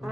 Good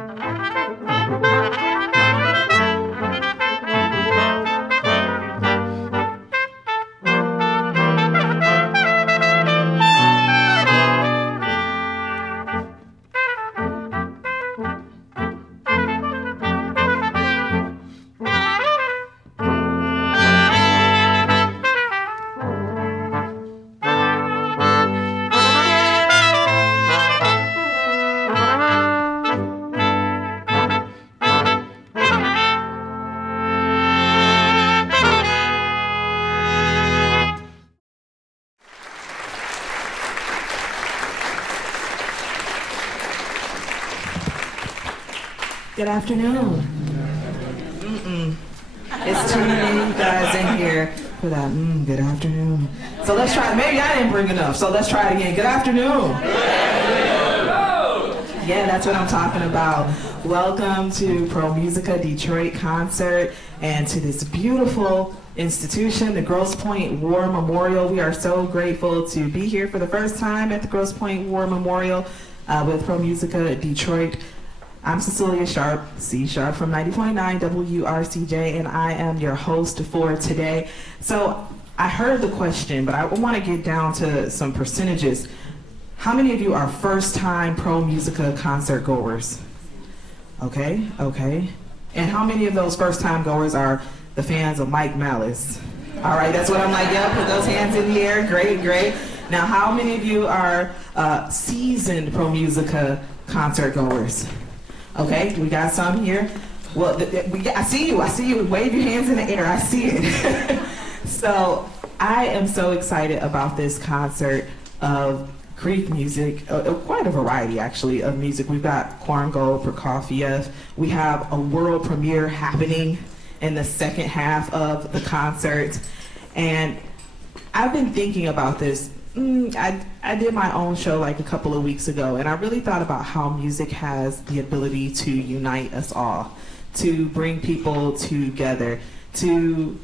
afternoon. It's too many guys in here for that. Good afternoon. So let's try. Maybe I didn't bring enough. So let's try it again. Good afternoon. Yeah, that's what I'm talking about. Welcome to Pro Musica Detroit concert and to this beautiful institution, the Grosse Pointe War Memorial. We are so grateful to be here for the first time at the Grosse Pointe War Memorial with Pro Musica Detroit. I'm Cecilia Sharp, C Sharp from 90.9 WRCJ, and I am your host for today. So I heard the question, but I want to get down to some percentages. How many of you are first-time Pro Musica concert goers? Okay. And how many of those first-time goers are the fans of Mike Malice? All right, that's what I'm like, yeah, put those hands in the air, great. Now, how many of you are seasoned Pro Musica concert goers? Okay, we got some here. Well, I see you. Wave your hands in the air. I see it. So I am so excited about this concert of Greek music, quite a variety actually of music. We've got Korngold, Prokofiev. We have a world premiere happening in the second half of the concert. And I've been thinking about this. I did my own show like a couple of weeks ago, and I really thought about how music has the ability to unite us all, to bring people together, to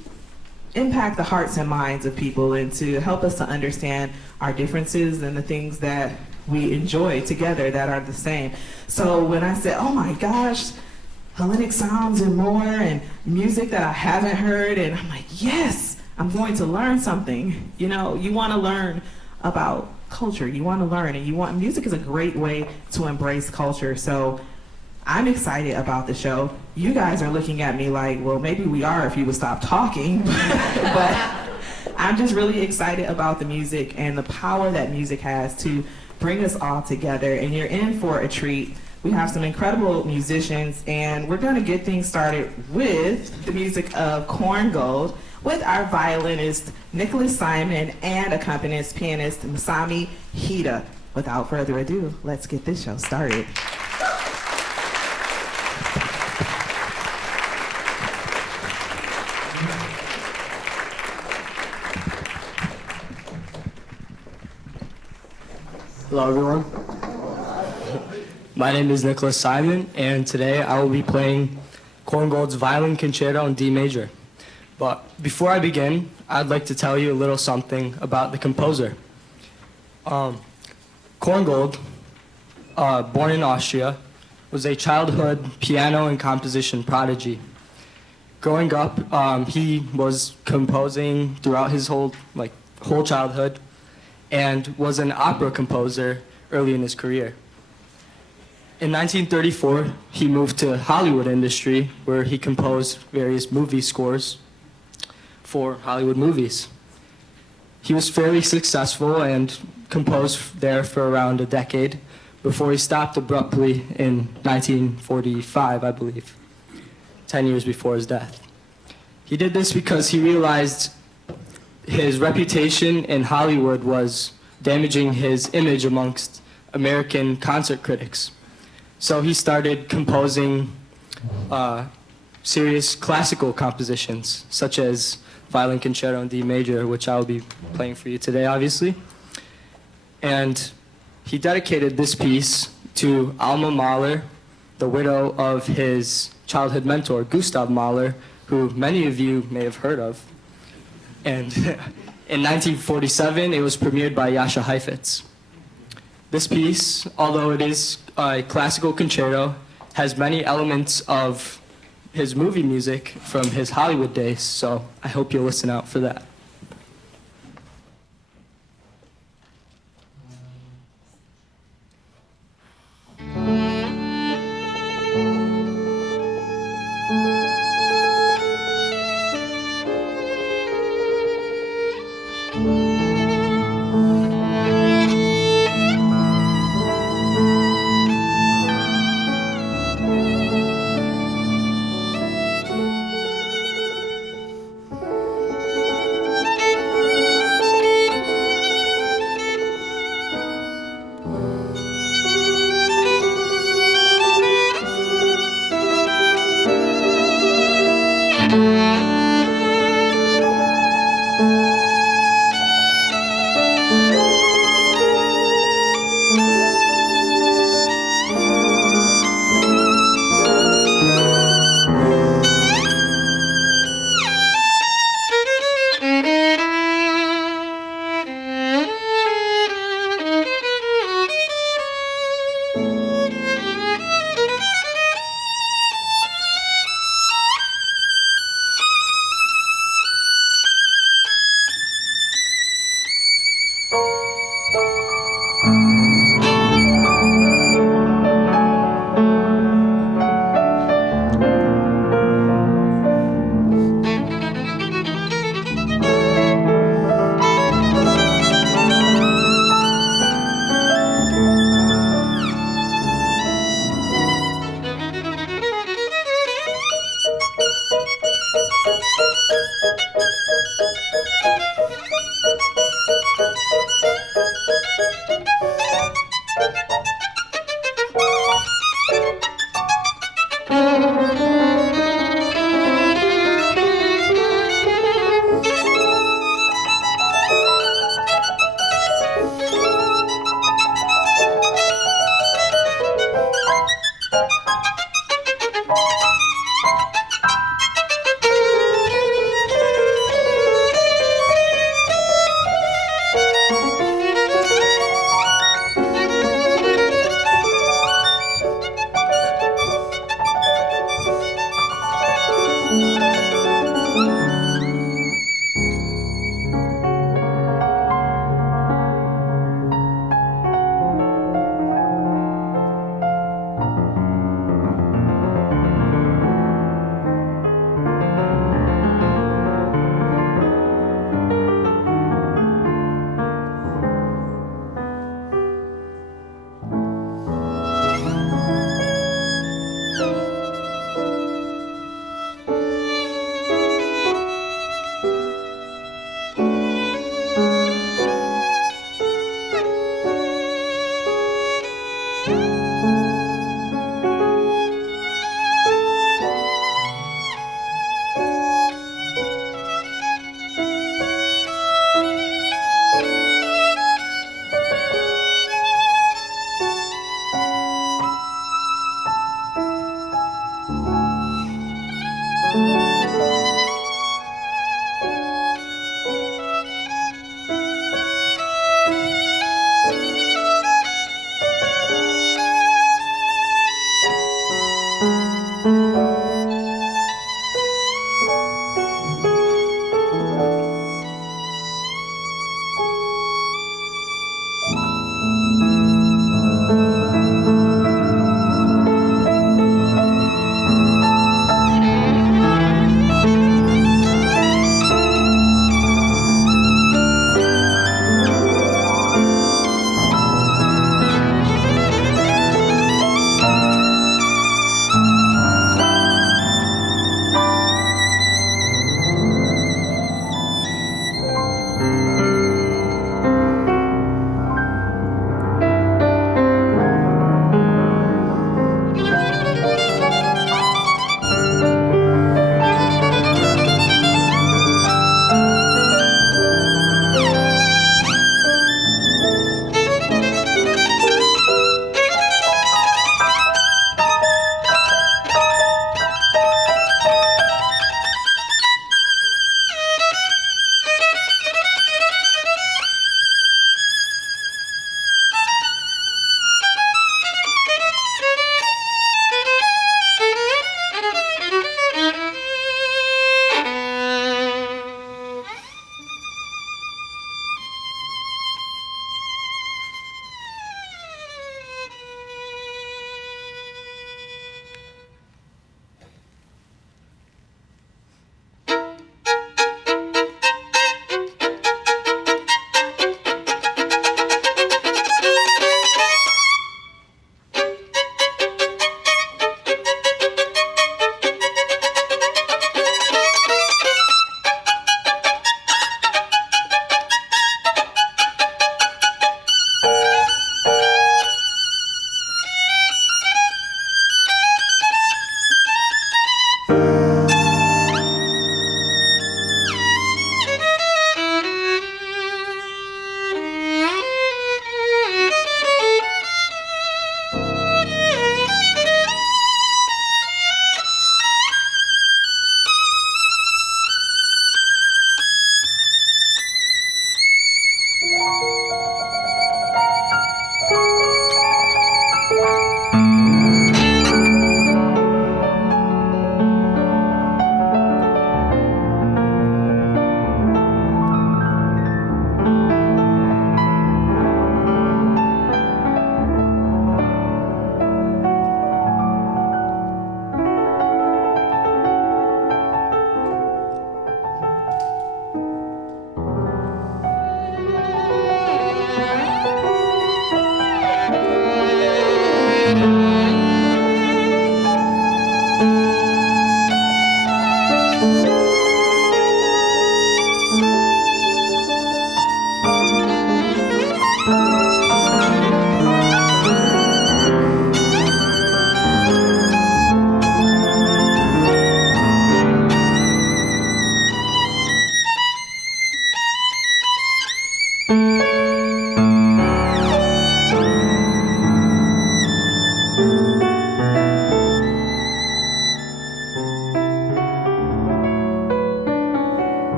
impact the hearts and minds of people, and to help us to understand our differences and the things that we enjoy together that are the same. So when I said, oh my gosh, Hellenic sounds and more, and music that I haven't heard, and I'm like, yes, I'm going to learn something. You know, you want to learn about culture, you want to learn, and music is a great way to embrace culture. So I'm excited about the show. You guys are looking at me like, well, maybe we are if you would stop talking, but I'm just really excited about the music and the power that music has to bring us all together, and you're in for a treat. We have some incredible musicians, and we're going to get things started with the music of Korngold with our violinist Nicholas Simon and accompanist pianist Masami Hida. Without further ado, let's get this show started. Hello everyone. My name is Nicholas Simon, and today I will be playing Korngold's Violin Concerto in D major. But before I begin, I'd like to tell you a little something about the composer. Korngold, born in Austria, was a childhood piano and composition prodigy. Growing up, he was composing throughout his whole childhood, and was an opera composer early in his career. In 1934, he moved to Hollywood industry, where he composed various movie scores for Hollywood movies. He was fairly successful and composed there for around a decade before he stopped abruptly in 1945, I believe, 10 years before his death. He did this because he realized his reputation in Hollywood was damaging his image amongst American concert critics. So he started composing serious classical compositions, such as Violin Concerto in D major, which I will be playing for you today, obviously. And he dedicated this piece to Alma Mahler, the widow of his childhood mentor, Gustav Mahler, who many of you may have heard of. And in 1947, it was premiered by Jascha Heifetz. This piece, although it is a classical concerto, has many elements of his movie music from his Hollywood days, so I hope you'll listen out for that.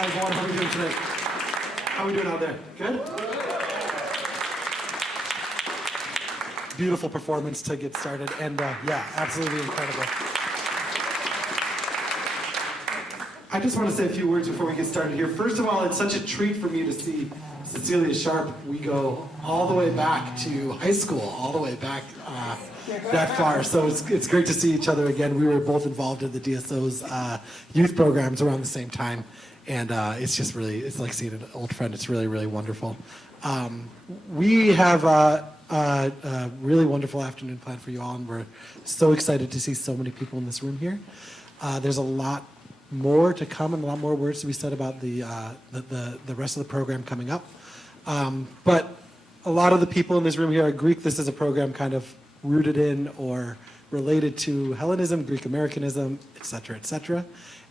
Hi, everyone. How are we doing today? How are we doing out there? Good? Beautiful performance to get started, and yeah, absolutely incredible. I just want to say a few words before we get started here. First of all, it's such a treat for me to see Cecilia Sharp. We go all the way back to high school, all the way back that far. So it's great to see each other again. We were both involved in the DSO's youth programs around the same time. And it's just really, it's like seeing an old friend. It's really, really wonderful. We have a really wonderful afternoon planned for you all, and we're so excited to see so many people in this room here. There's a lot more to come and a lot more words to be said about the rest of the program coming up. But a lot of the people in this room here are Greek. This is a program kind of rooted in or related to Hellenism, Greek Americanism, et cetera, et cetera.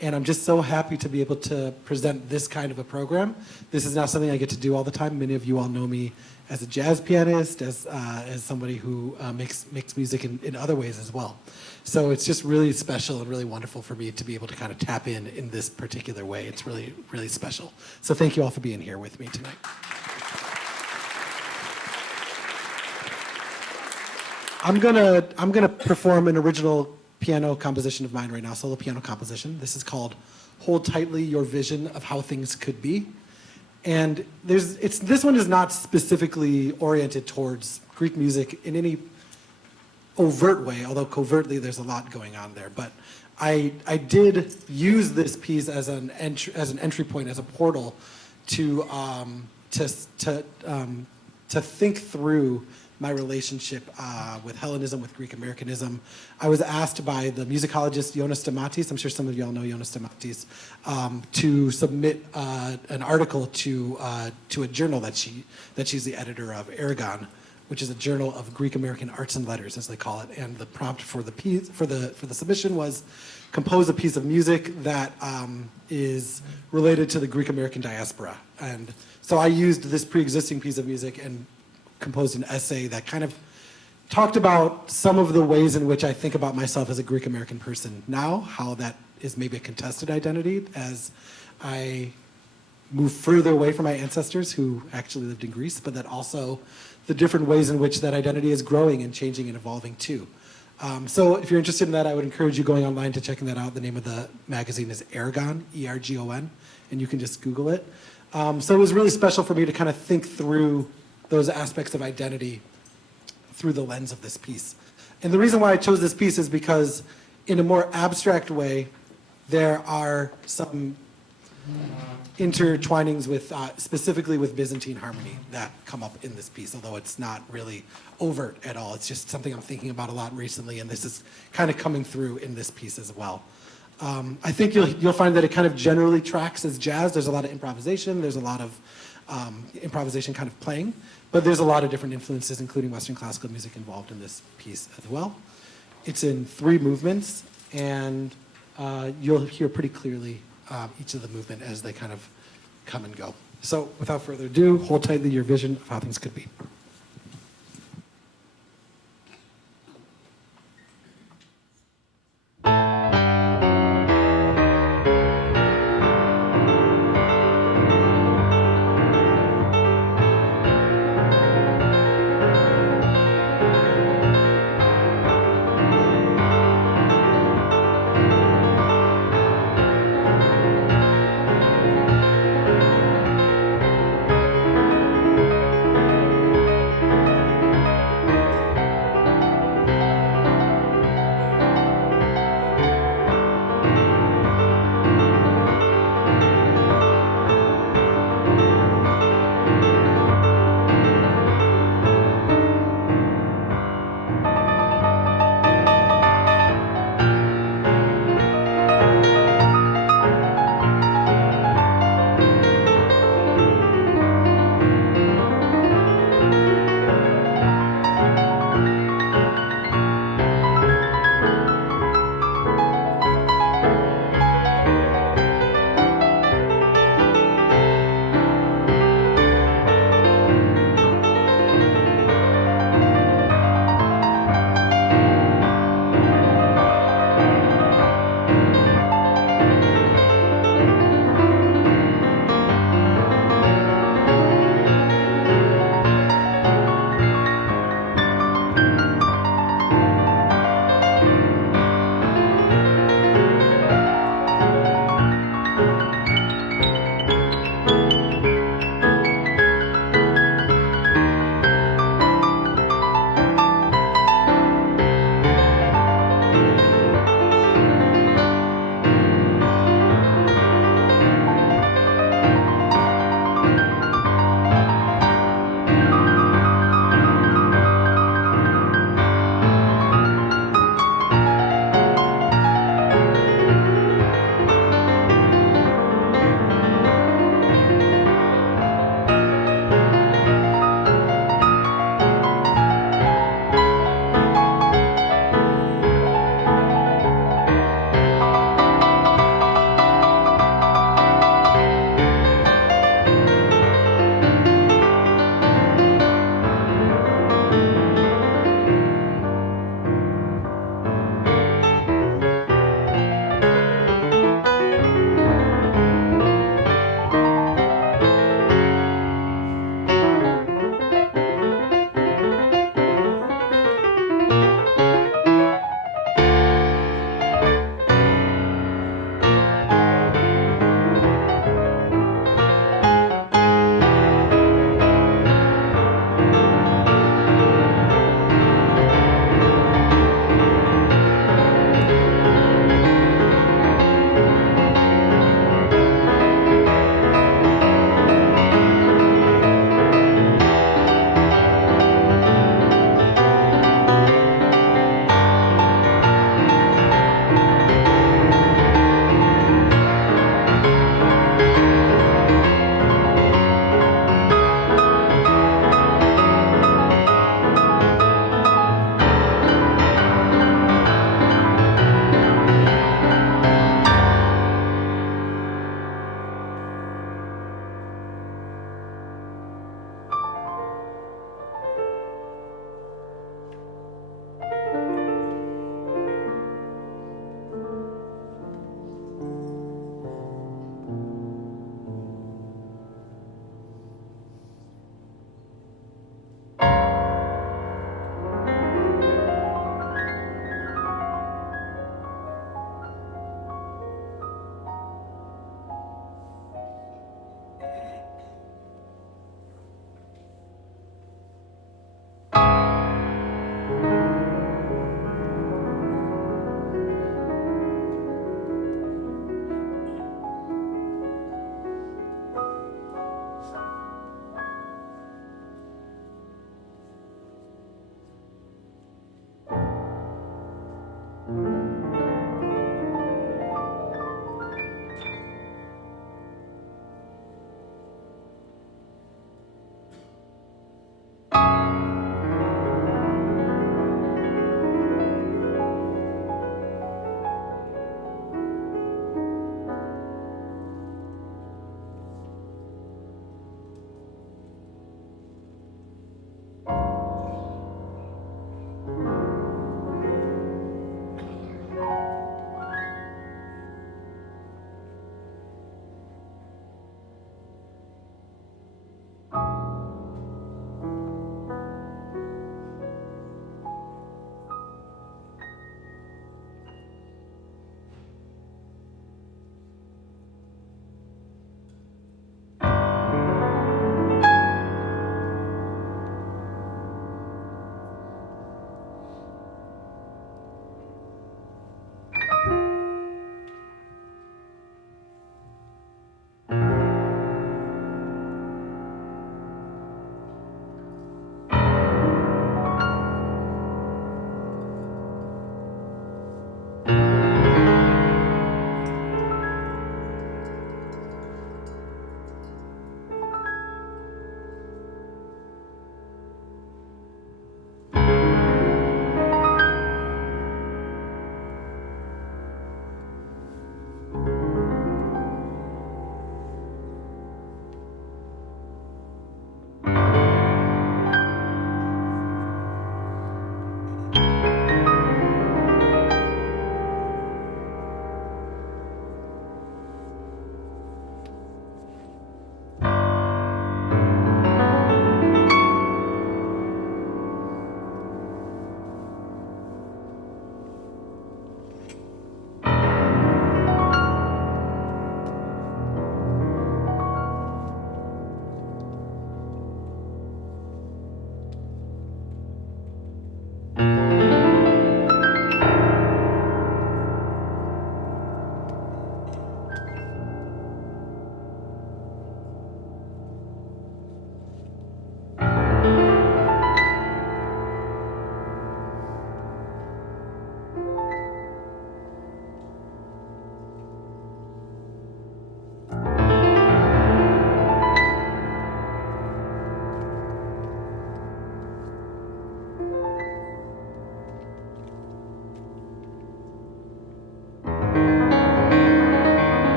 And I'm just so happy to be able to present this kind of a program. This is not something I get to do all the time. Many of you all know me as a jazz pianist, as somebody who makes music in other ways as well. So it's just really special and really wonderful for me to be able to kind of tap in this particular way. It's really, really special. So thank you all for being here with me tonight. I'm gonna perform an original piano composition of mine right now, solo piano composition. This is called "Hold Tightly Your Vision of How Things Could Be," and this one is not specifically oriented towards Greek music in any overt way, although covertly there's a lot going on there. But I did use this piece as an entry point, as a portal to think through my relationship with Hellenism, with Greek Americanism. I was asked by the musicologist Jonas Stamatis, I'm sure some of you all know Jonas Stamatis, to submit an article to a journal that she's the editor of, Aragon, which is a journal of Greek American arts and letters, as they call it. And the prompt for the piece, for the submission was compose a piece of music that is related to the Greek American diaspora. And so I used this pre-existing piece of music and composed an essay that kind of talked about some of the ways in which I think about myself as a Greek American person now, how that is maybe a contested identity as I move further away from my ancestors who actually lived in Greece, but that also the different ways in which that identity is growing and changing and evolving too. So if you're interested in that, I would encourage you going online to checking that out. The name of the magazine is Aragon, E-R-G-O-N, and you can just Google it. So it was really special for me to kind of think through those aspects of identity through the lens of this piece. And the reason why I chose this piece is because in a more abstract way, there are some intertwinings with, specifically with Byzantine harmony that come up in this piece, although it's not really overt at all. It's just something I'm thinking about a lot recently, and this is kind of coming through in this piece as well. I think you'll find that it kind of generally tracks as jazz. There's a lot of improvisation. There's a lot of improvisation kind of playing, but there's a lot of different influences, including Western classical music, involved in this piece as well. It's in 3 movements, and you'll hear pretty clearly each of the movement as they kind of come and go. So without further ado, hold tightly your vision of how things could be.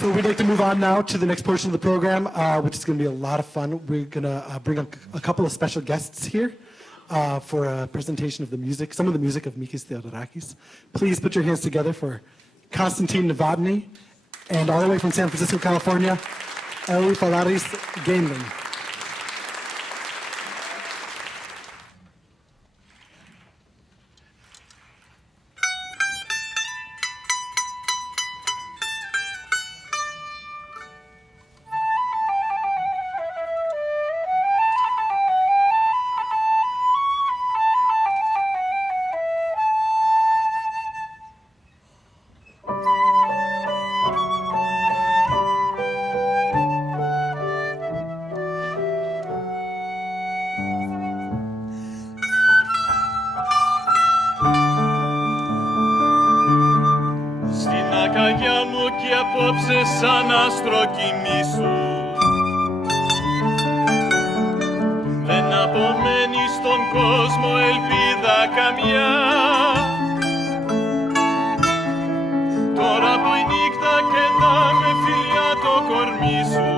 So we'd like to move on now to the next portion of the program, which is going to be a lot of fun. We're going to bring a couple of special guests here for a presentation of the music, some of the music of Mikis Theodorakis. Please put your hands together for Konstantin Novotny, and all the way from San Francisco, California, Eli Falaris Gainlin. Κακιά μου κι απόψε σαν άστρο κοιμήσου. Δεν απομένει στον κόσμο ελπίδα καμιά. Τώρα που η νύχτα κεντά με φιλιά το κορμί σου,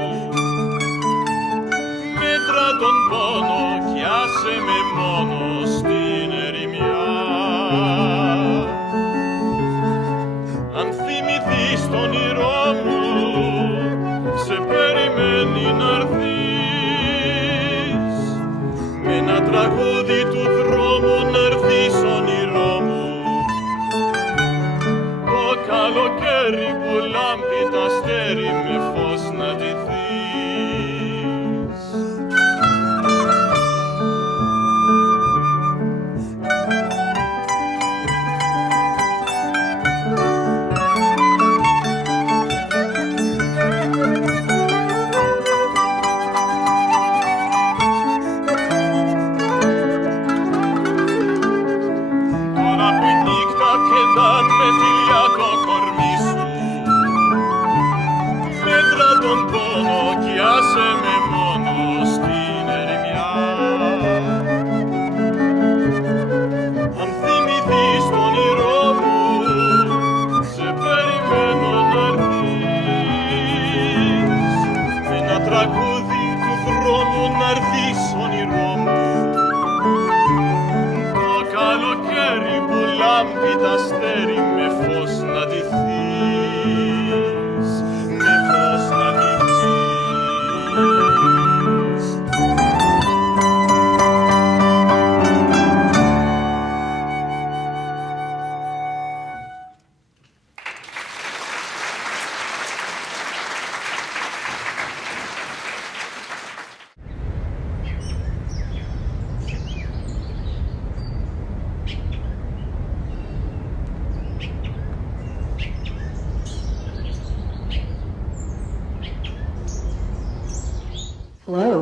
μέτρα τον πόνο κι άσε με μόνο στην ερημιά. Στον όνειρό μου σε περιμένει να'ρθείς, με ένα τραγούδι του δρόμου να'ρθείς όνειρό μου. Το καλοκαίρι που λάμπει τ' αστέρι με φως να ντυθείς. Hello.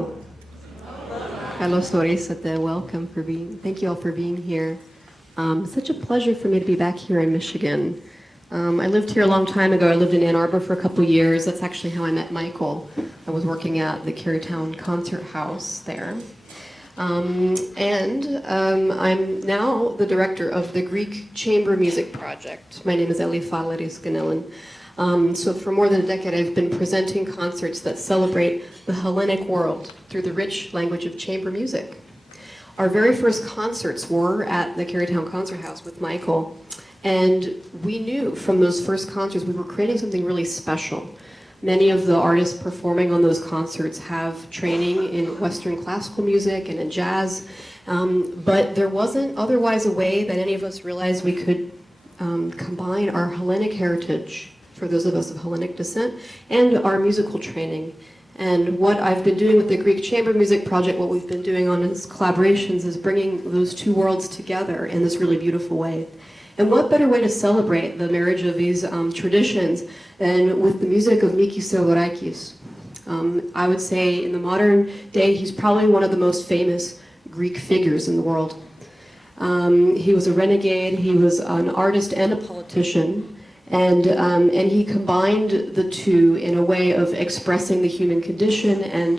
Καλώς ορίσατε. Welcome for being. Thank you all for being here. Such a pleasure for me to be back here in Michigan. I lived here a long time ago. I lived in Ann Arbor for a couple years. That's actually how I met Michael. I was working at the Carytown Concert House there. I'm now the director of the Greek Chamber Music Project. My name is Eli Falaris Gainlin. So for more than a decade, I've been presenting concerts that celebrate the Hellenic world through the rich language of chamber music. Our very first concerts were at the Carytown Concert House with Michael, and we knew from those first concerts we were creating something really special. Many of the artists performing on those concerts have training in Western classical music and in jazz, but there wasn't otherwise a way that any of us realized we could combine our Hellenic heritage, for those of us of Hellenic descent, and our musical training. And what I've been doing with the Greek Chamber Music Project, what we've been doing on its collaborations, is bringing those two worlds together in this really beautiful way. And what better way to celebrate the marriage of these traditions than with the music of Mikis Theodorakis. I would say in the modern day, he's probably one of the most famous Greek figures in the world. He was a renegade, he was an artist and a politician. And he combined the two in a way of expressing the human condition and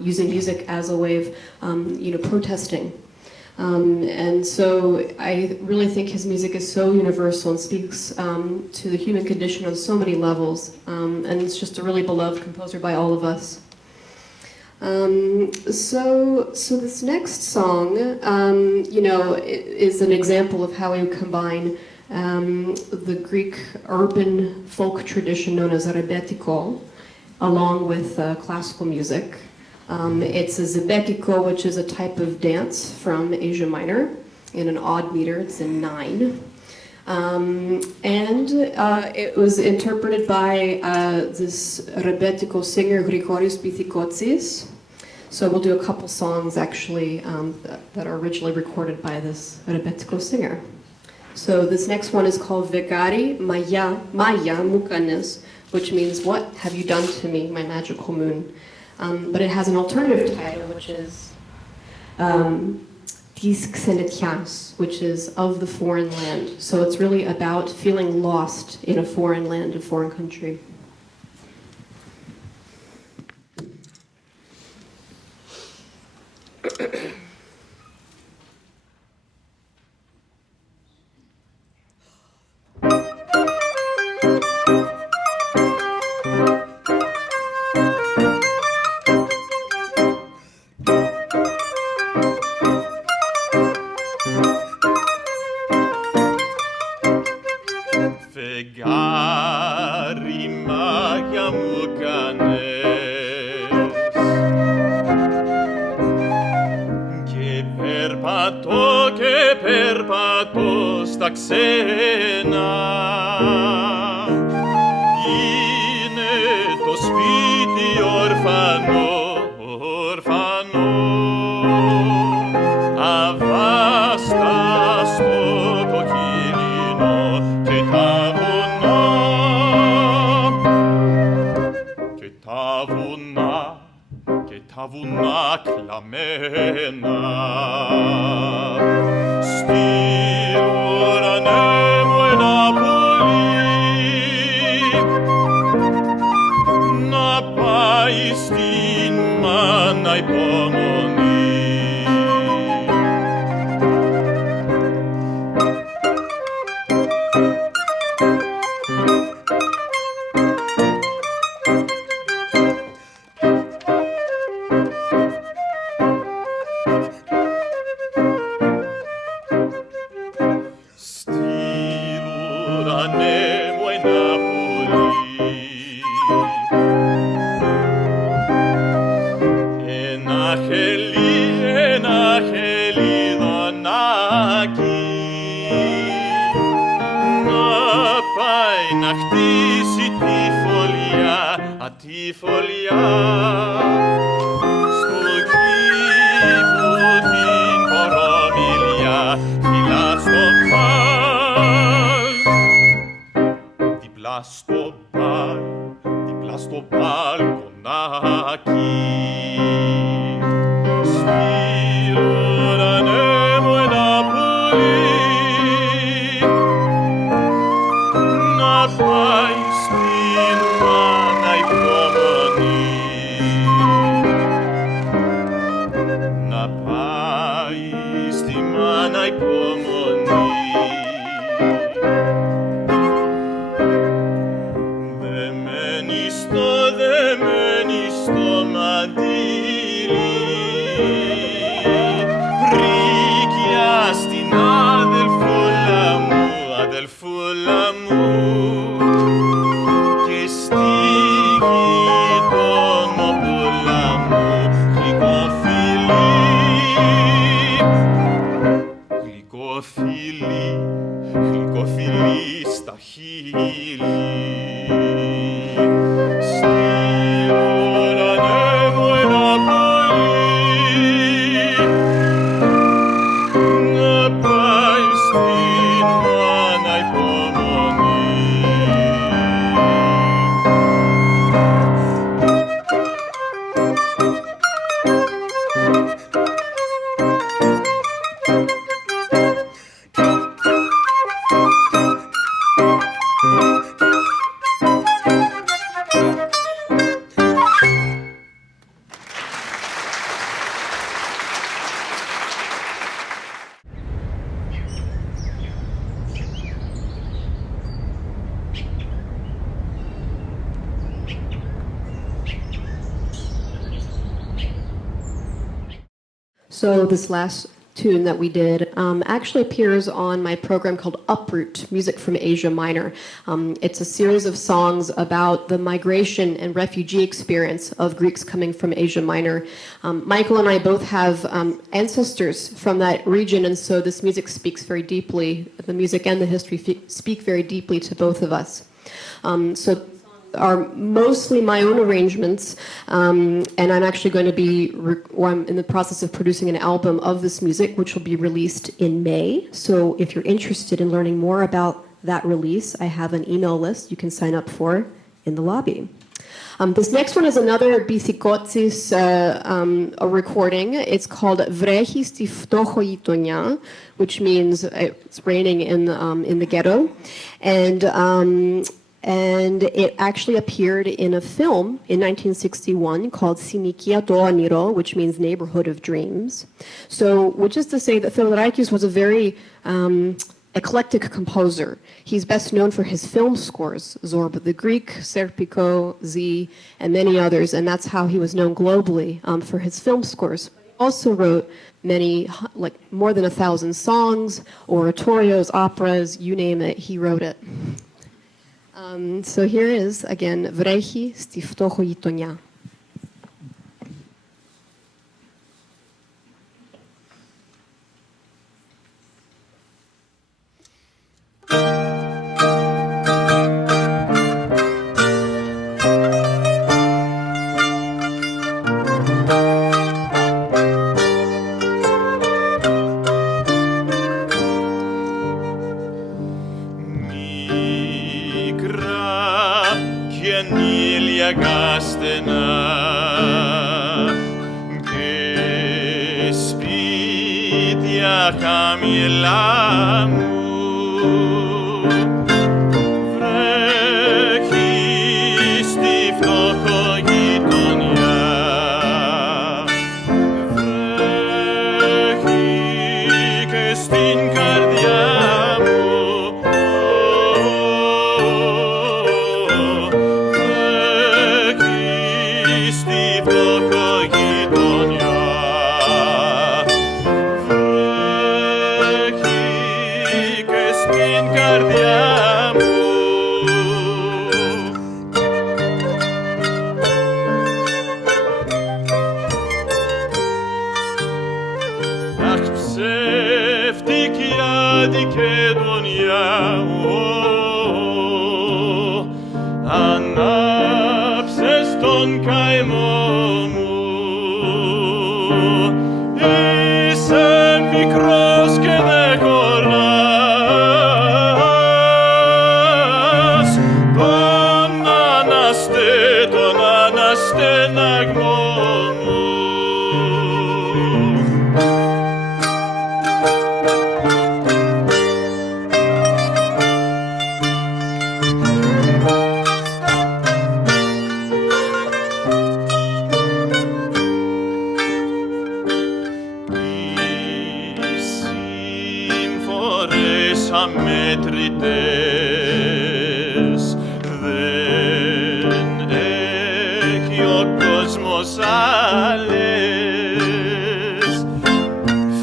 using music as a way of protesting. And so I really think his music is so universal and speaks to the human condition on so many levels. And it's just a really beloved composer by all of us. So this next song, is an example of how we combine the Greek urban folk tradition known as rebetiko, along with classical music. It's a zebekiko, which is a type of dance from Asia Minor, in an odd meter. It's in 9. It was interpreted by this rebetiko singer Grigoris Bithikotsis. So we'll do a couple songs actually that are originally recorded by this rebetiko singer. So this next one is called Vegari Maya Mukanes, which means "What have you done to me, my magical moon?" But it has an alternative title, which is Tis Xenetias, which is "Of the Foreign Land." So it's really about feeling lost in a foreign land, a foreign country. Φεγγάρι μάγια μου κάνες και περπατώ στα ξένα. Είναι το σπίτι ορφανό, αβάσταστο το κίνηνο και τα βουνά κλαμμένα. Στην ουρανέ μου ένα πουλί να πάει στην μάνα υπομονή. Ένα χελιδονάκι να πάει να χτίσει τη φωλιά, τη φωλιά στο κήπο την κορομιλιά, φυλά στο μπαλ, διπλά στο μπαλκονάκι. Στην ουρανέ μου ένα πουλί να πάει στην μάνα υπομονή. Να πάει στη μάνα υπομονή. Δεμένη στο μαντίλι, πρίκια στην αδελφούλα μου και στη γειτονοπούλα μου γλυκοφιλί στα χείλη. Στην ουρανέ μου ένα πουλί να πάει στην μάνα υπομονή. So this last tune that we did actually appears on my program called Uproot, Music from Asia Minor. It's a series of songs about the migration and refugee experience of Greeks coming from Asia Minor. Michael and I both have ancestors from that region, and so this music speaks very deeply, the music and the history speak very deeply to both of us. So are mostly my own arrangements, and I'm actually going to be, I'm in the process of producing an album of this music, which will be released in May. So if you're interested in learning more about that release, I have an email list you can sign up for in the lobby. This next one is another Bithikotsis a recording. It's called Βρέχει στη φτώχο γειτονιά, which means it's raining in the ghetto. And it actually appeared in a film in 1961 called Sinikia to Oniro, which means Neighborhood of Dreams. So, which is to say that Theodorakis was a very eclectic composer. He's best known for his film scores, Zorba the Greek, Serpico, Z, and many others, and that's how he was known globally for his film scores. He also wrote many, like more than 1,000 songs, oratorios, operas, you name it, he wrote it. So here is, again, Βρέχει στη φτώχο γειτονιά. Κάστενα και σπίτια χαμηλά μου βρέχει στη φτώχο γειτονιά, βρέχει και στην καρδιά μου. Ανάψες τον καημό μου, είσαι μικρός και δεν χωράς τον αναστεναγμό μου. Αμέτρητες δεν έχει ο κόσμος άλλες,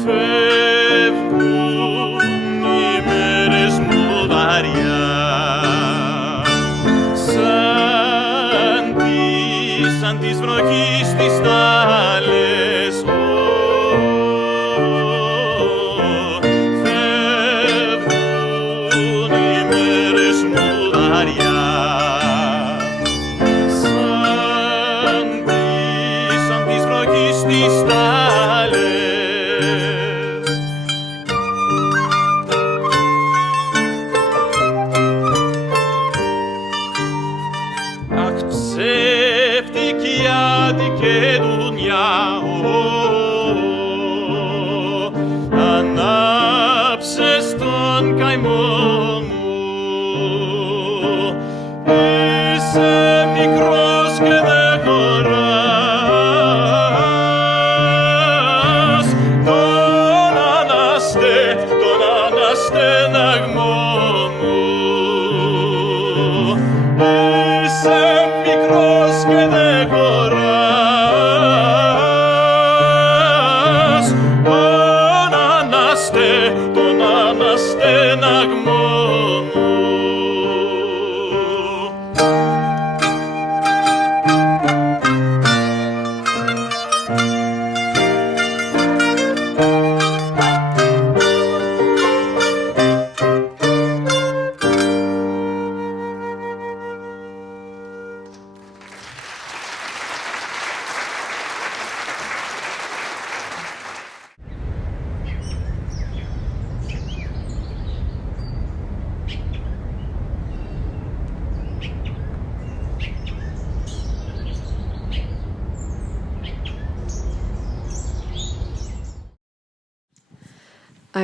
φεύγουν οι μέρες μου βαριά σαν της βροχής τις τάλες. Ψεύτικη άδικη δουλειά, ανάψες τον καημό μου, είσαι μικρός και δεν χωράς τον αναστεναγμό μου. Είσαι μικρός και δεν χωράς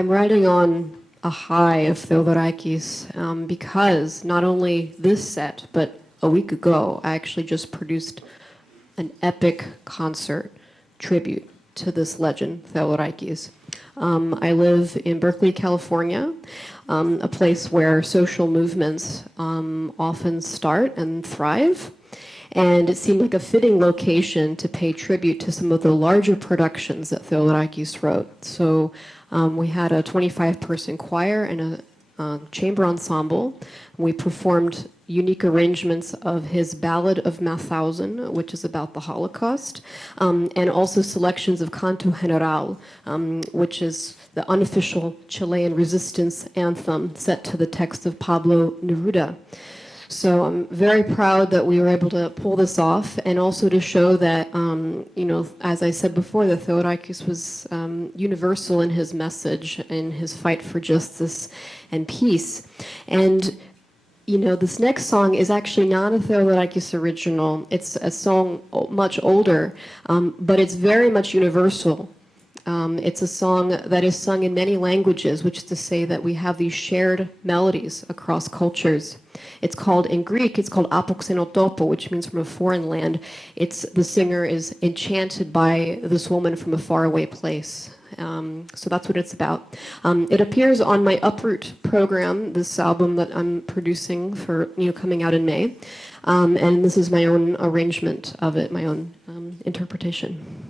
I'm riding on a high of Theodorakis because not only this set, but a week ago, I actually just produced an epic concert tribute to this legend, Theodorakis. I live in Berkeley, California, a place where social movements often start and thrive. And it seemed like a fitting location to pay tribute to some of the larger productions that Theodorakis wrote. So we had a 25-person choir and a chamber ensemble. We performed unique arrangements of his Ballad of Mauthausen, which is about the Holocaust, and also selections of Canto General, which is the unofficial Chilean resistance anthem set to the text of Pablo Neruda. So I'm very proud that we were able to pull this off, and also to show that, as I said before, that Theodorakis was universal in his message, in his fight for justice and peace. And, this next song is actually not a Theodorakis original. It's a song much older, but it's very much universal. It's a song that is sung in many languages, which is to say that we have these shared melodies across cultures. It's called, in Greek, it's called apoxenotopo, which means from a foreign land. The singer is enchanted by this woman from a faraway place. So that's what it's about. It appears on my Uproot program, this album that I'm producing for, coming out in May. And this is my own arrangement of it, my own interpretation.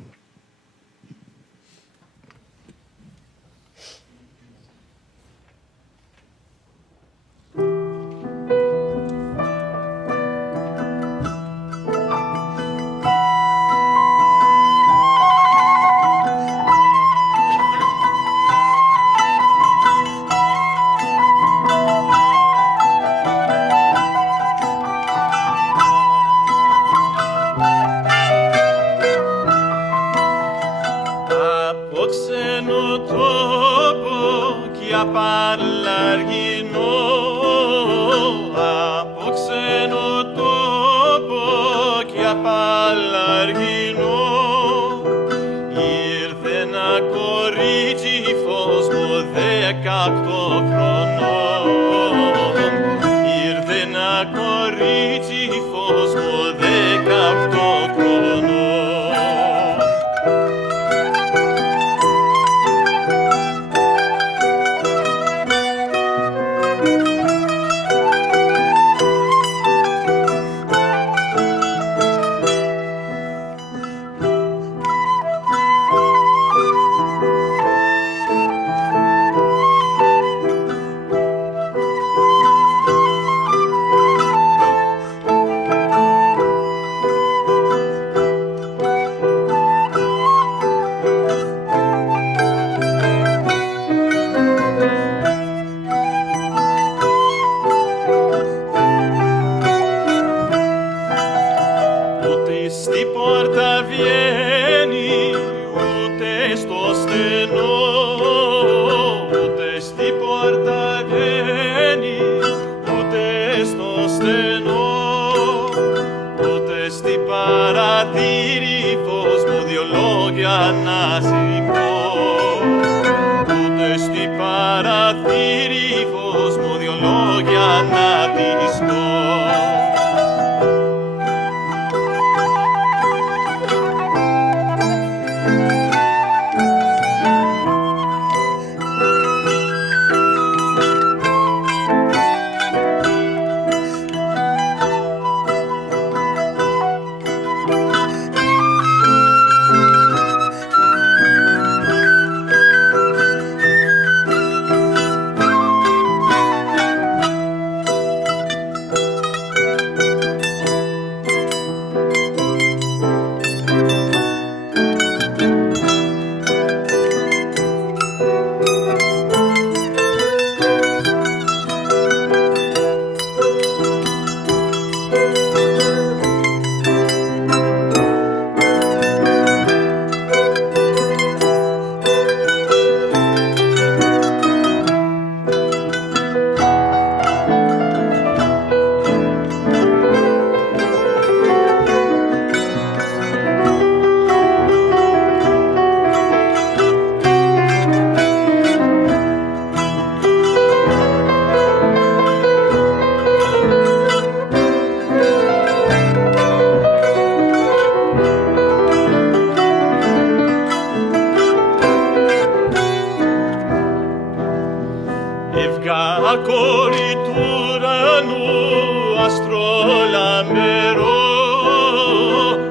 άστρο λαμπερό,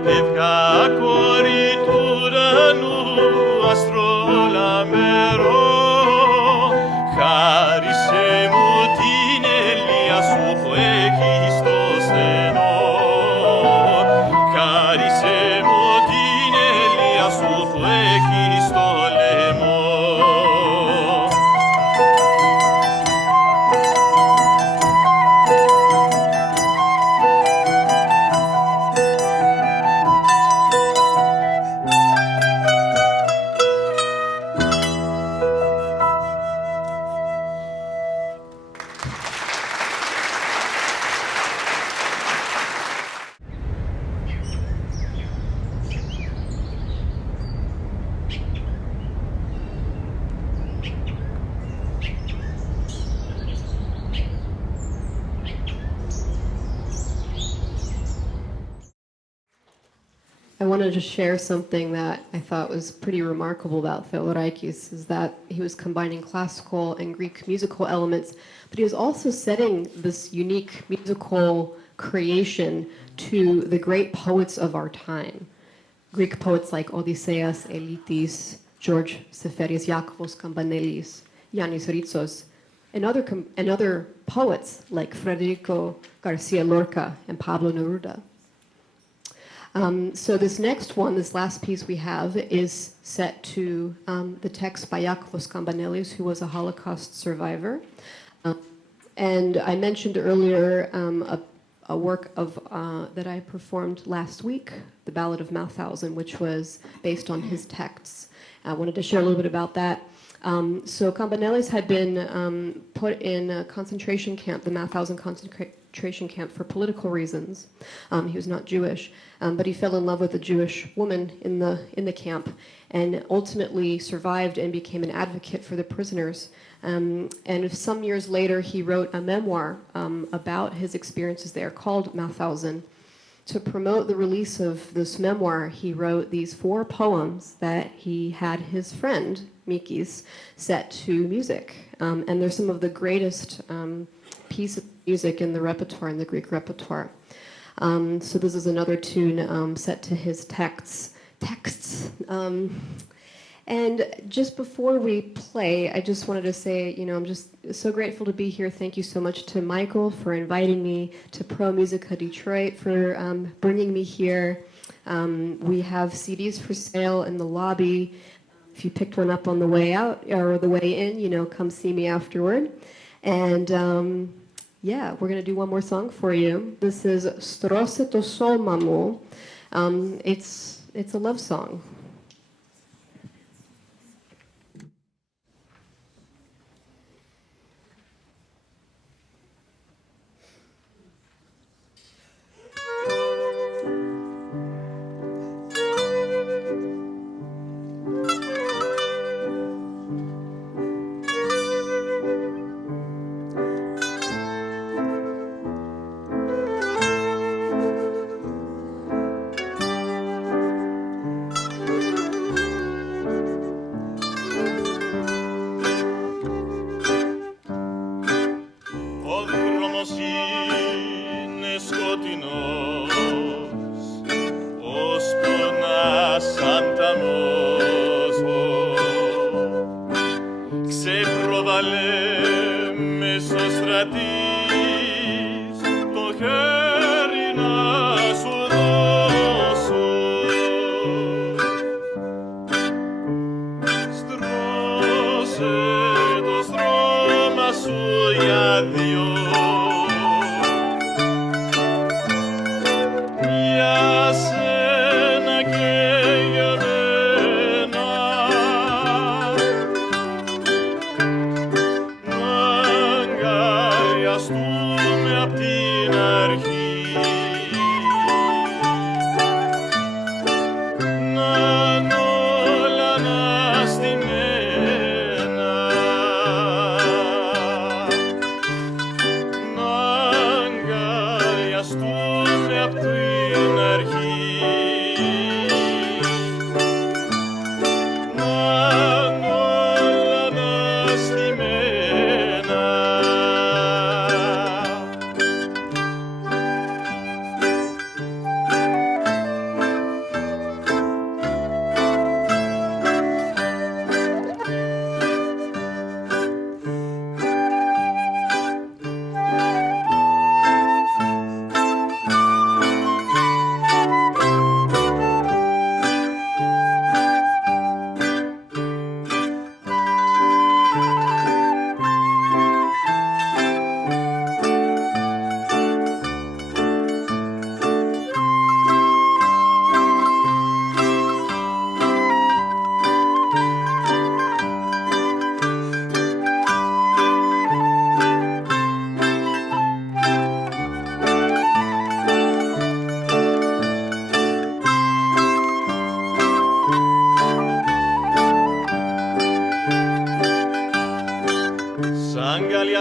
έβγα κόρη του ουρανού, άστρο λαμπερό, χάρισε μου την ελεία σου που έχει στο στενό, χάρισε μου την ελεία σου που έχει στο λαιμό. I wanted to share something that I thought was pretty remarkable about Theodorakis, is that he was combining classical and Greek musical elements, but he was also setting this unique musical creation to the great poets of our time. Greek poets like Odysseus, Elitis, George Seferis, Iakovos Kambanelis, Yannis Ritsos, and other poets like Federico Garcia Lorca and Pablo Neruda. So this next one, this last piece we have, is set to the text by Iakovos Kambanelis, who was a Holocaust survivor. And I mentioned earlier a work of that I performed last week, the Ballad of Mauthausen, which was based on his texts. I wanted to share a little bit about that. So Kambanelis had been put in a concentration camp, the Mauthausen concentration camp, for political reasons. He was not Jewish, but he fell in love with a Jewish woman in the camp, and ultimately survived and became an advocate for the prisoners. And some years later, he wrote a memoir about his experiences there called Mauthausen. To promote the release of this memoir, he wrote these 4 poems that he had his friend, Mikis, set to music. And they're some of the greatest pieces of music in the repertoire, in the Greek repertoire. So this is another tune set to his texts. And just before we play, I just wanted to say, I'm just so grateful to be here. Thank you so much to Michael for inviting me, to Pro Musica Detroit for bringing me here. We have CDs for sale in the lobby. If you picked one up on the way out or the way in, come see me afterward. And yeah, we're going to do one more song for you. This is Strose to Soma mu. It's a love song.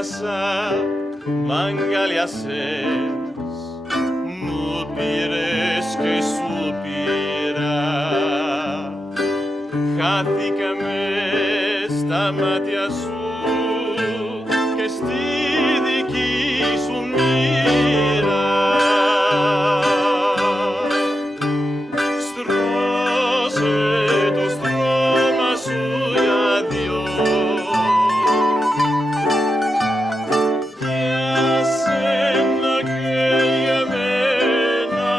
μέσα μ' αγκαλιάσες, μου πήρες και σου πήρα, χάθηκα μες στα μάτια σου και στη δική σου μοίρα. Στρώσε το στρώμα σου για δυο, για σένα και για μένα,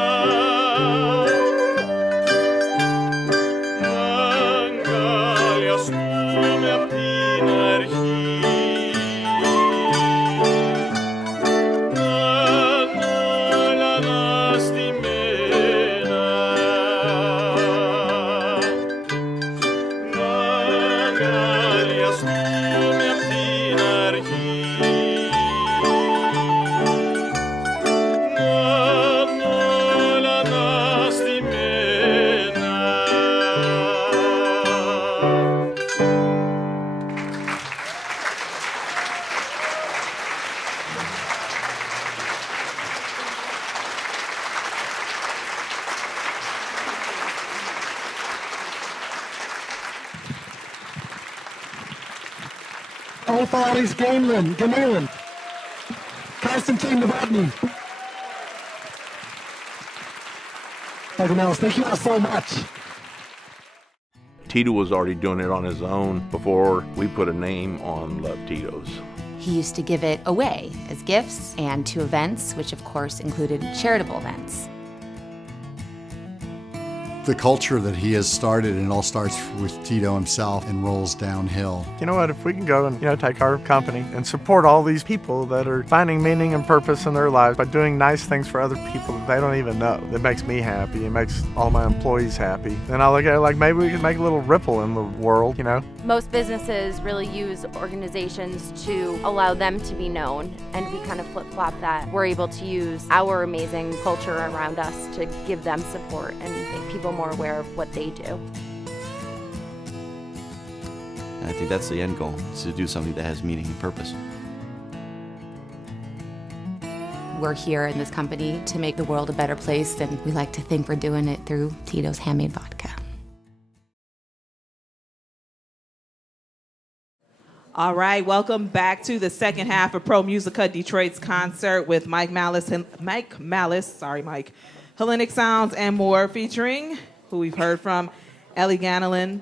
να αγκαλιαστούμε απ' την αρχή. Alfaris Ganelin, Konstantin Novotny. Michael Mellis, thank you all so much. Tito was already doing it on his own before we put a name on Love Tito's. He used to give it away as gifts and to events, which of course included charitable events. The culture that he has started, and it all starts with Tito himself and rolls downhill. You know what, if we can go and, take our company and support all these people that are finding meaning and purpose in their lives by doing nice things for other people that they don't even know, that makes me happy, it makes all my employees happy. Then I look at it like maybe we could make a little ripple in the world, Most businesses really use organizations to allow them to be known, and we kind of flip-flop that. We're able to use our amazing culture around us to give them support and make people more aware of what they do. I think that's the end goal, is to do something that has meaning and purpose. We're here in this company to make the world a better place, and we like to think we're doing it through Tito's Handmade Vodka. All right, welcome back to the second half of Pro Musica Detroit's concert with Mike Malice, Hellenic Sounds and More, featuring who we've heard from, Ellie Ganelin,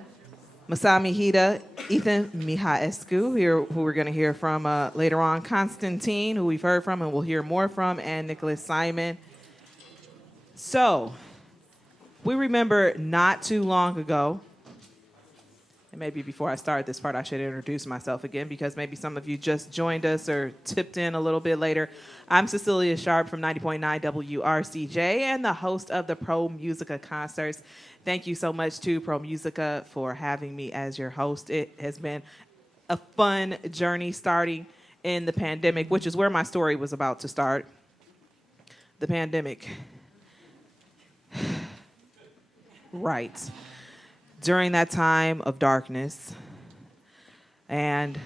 Masami Hida, Ethan Mihaescu, who we're going to hear from later on, Constantine, who we've heard from and we'll hear more from, and Nicholas Simon. So, we remember not too long ago, and maybe before I start this part, I should introduce myself again, because maybe some of you just joined us or tipped in a little bit later. I'm Cecilia Sharp from 90.9 WRCJ and the host of the Pro Musica concerts. Thank you so much to Pro Musica for having me as your host. It has been a fun journey starting in the pandemic, which is where my story was about to start. The pandemic. Right. During that time of darkness, and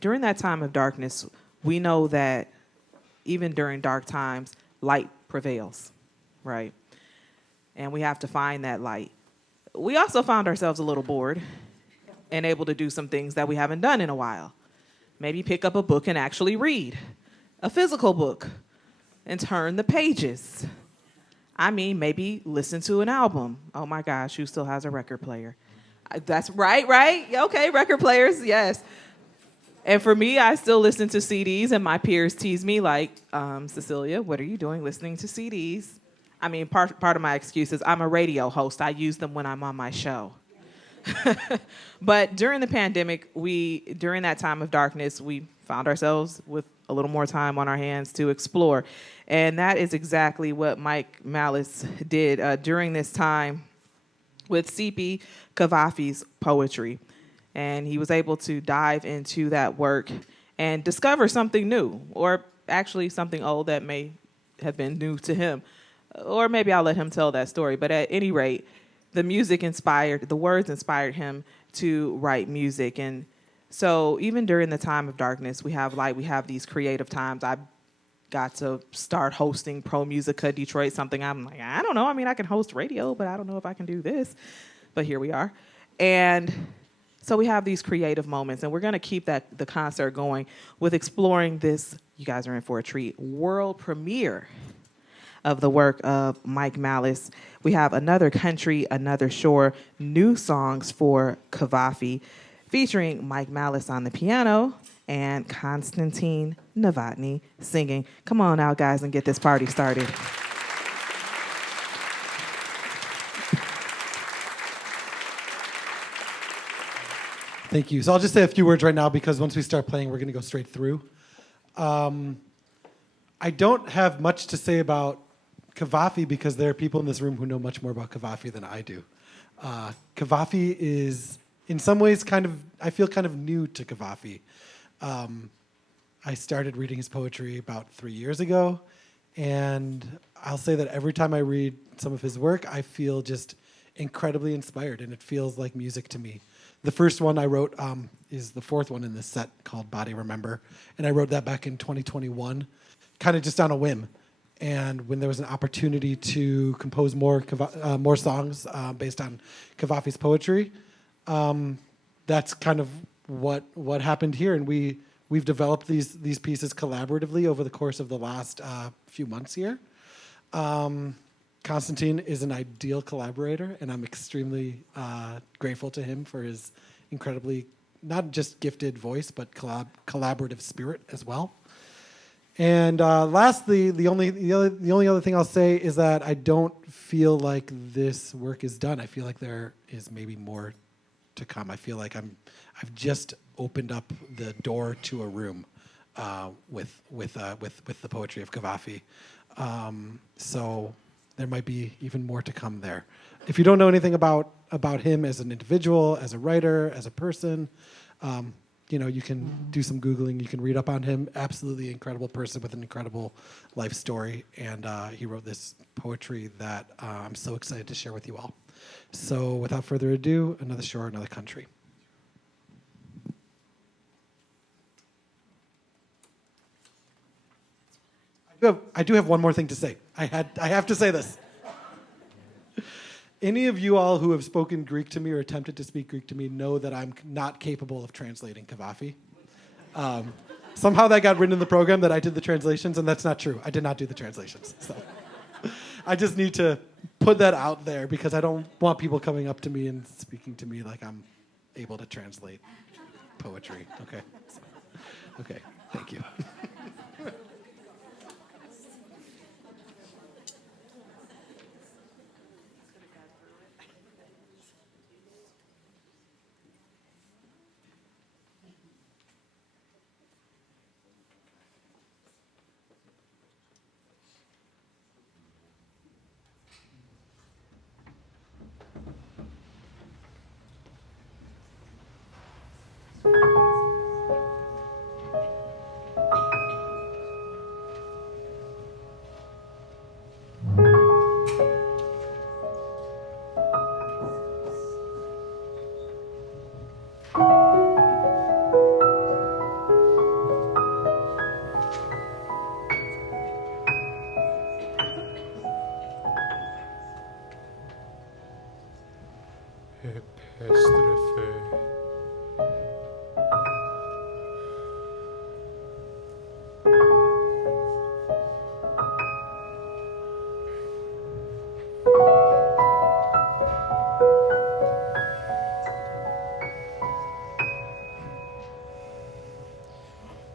during that time of darkness, we know that even during dark times, light prevails, right? And we have to find that light. We also found ourselves a little bored and able to do some things that we haven't done in a while. Maybe pick up a book and actually read, a physical book, and turn the pages. I mean, maybe listen to an album. Oh my gosh, who still has a record player? That's right? Okay, record players, yes. And for me, I still listen to CDs, and my peers tease me like, Cecilia, what are you doing listening to CDs? I mean, part of my excuse is I'm a radio host. I use them when I'm on my show. But during the pandemic, during that time of darkness, we found ourselves with a little more time on our hands to explore. And that is exactly what Mike Malice did during this time with Sipi Kavafi's poetry. And he was able to dive into that work and discover something new, or actually something old that may have been new to him. Or maybe I'll let him tell that story. But at any rate, the words inspired him to write music. And So even during the time of darkness, we have these creative times. I got to start hosting Pro Musica Detroit, something I'm like, I don't know. I mean, I can host radio, but I don't know if I can do this. But here we are. And so we have these creative moments, and we're going to keep the concert going with exploring this, you guys are in for a treat, world premiere of the work of Mike Malice. We have Another Country, Another Shore, new songs for Kavafi, featuring Mike Malice on the piano and Konstantin Novotny singing. Come on out, guys, and get this party started. Thank you. So I'll just say a few words right now because once we start playing, we're going to go straight through. I don't have much to say about Kavafi because there are people in this room who know much more about Kavafi than I do. Kavafi is, in some ways, I feel kind of new to Kavafi. I started reading his poetry about 3 years ago, and I'll say that every time I read some of his work, I feel just incredibly inspired, and it feels like music to me. The first one I wrote is the fourth one in this set called Body Remember, and I wrote that back in 2021, kind of just on a whim. And when there was an opportunity to compose more songs based on Kavafi's poetry, that's kind of what happened here. And we've developed these pieces collaboratively over the course of the last few months here. Konstantin is an ideal collaborator, and I'm extremely grateful to him for his incredibly, not just gifted voice, but collaborative spirit as well. And lastly, the only other thing I'll say is that I don't feel like this work is done. I feel like there is maybe more to come. I feel like I've just opened up the door to a room with the poetry of Kavafi. So there might be even more to come there. If you don't know anything about him as an individual, as a writer, as a person, you can do some Googling. You can read up on him. Absolutely incredible person with an incredible life story. And he wrote this poetry that I'm so excited to share with you all. So without further ado, Another Shore, Another Country. I do have one more thing to say. I have to say this. Any of you all who have spoken Greek to me or attempted to speak Greek to me know that I'm not capable of translating Kavafi. Somehow that got written in the program that I did the translations, and that's not true. I did not do the translations. So I just need to put that out there because I don't want people coming up to me and speaking to me like I'm able to translate poetry. Okay. Okay. Thank you.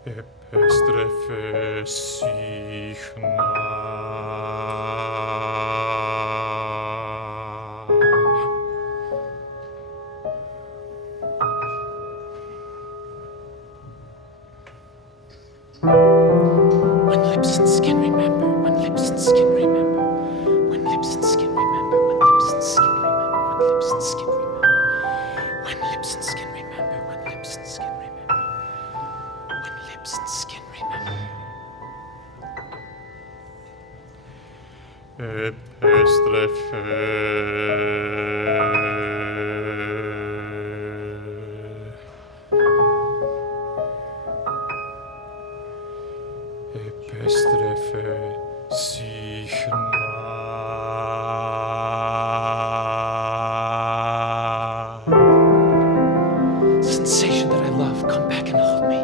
Επέστρεφε συχνά. When lips and skin remember, when lips and skin remember, when lips and skin remember, when lips and skin remember, when lips and skin remember, when lips and skin remember, when lips and skin remember, when lips and skin remember. Επέστρεφε. επέστρεφε συχνά. Sensation that I love, come back and hold me.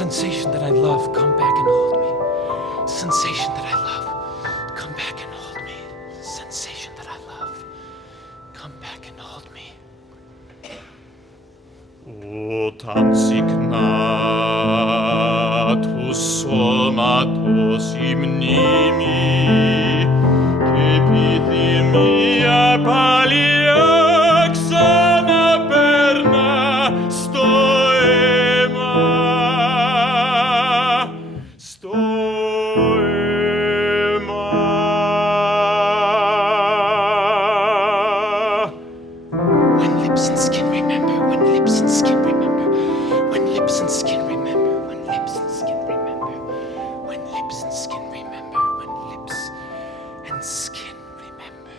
Sensation that I love, come back and hold me. Sensation that I love, come back and hold me. Sensation that I love, come back and hold me. Όταν συχνά του σώματος η μνήμη και επιθυμία παλιά ξαναπέρνα στο αίμα, στο αίμα. When lips and skin remember, when lips and skin remember, when lips and skin remember, when lips and skin remember, when lips and skin remember, when lips and skin remember.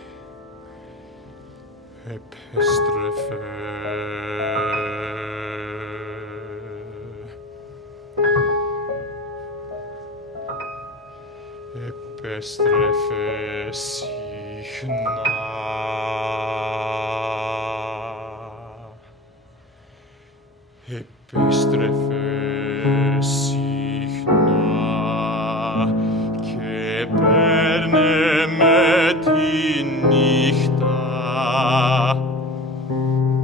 Επέστρεφε. Επέστρεφε συχνά. Επέστρεφε συχνά και παίρνε με τη νύχτα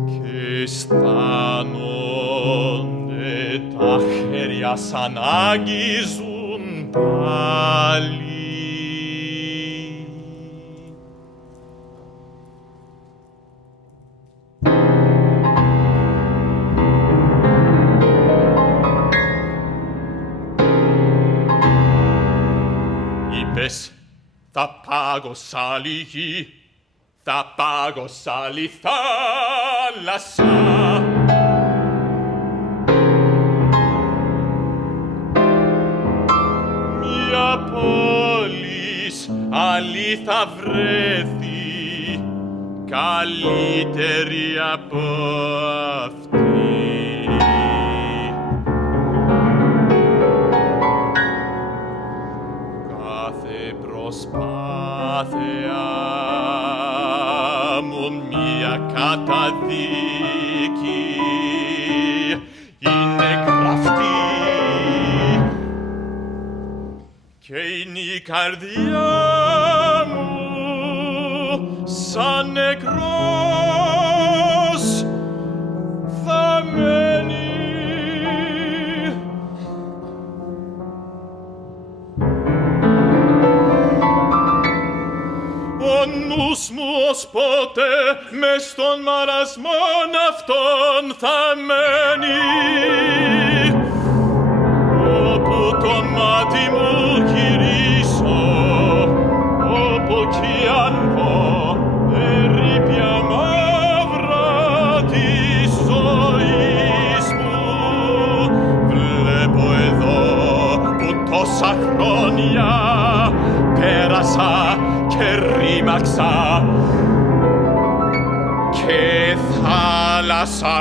και αισθάνονται τα χέρια σαν άγγιζουν πάλι. Είπες, θα πάγω άλλη γη, θα πάγω σ' άλλη θάλασσα. Μια πόλης άλλη θα βρεθεί, καλύτερη από αυτή. Κάθε προσπάθεια μου μια καταδίκη είναι γραφτή και είναι η καρδιά μου σαν νεκρός θα μένει. Ο νους μου ως ποτέ μες στον μαρασμόν αυτόν θα μένει. Όπου το μάτι μου γυρίσω, όπου κι αν πω, ερείπια μαύρα της ζωής μου. Βλέπω εδώ που τόσα χρόνια πέρασα και ρήμαξα και θάλασσα.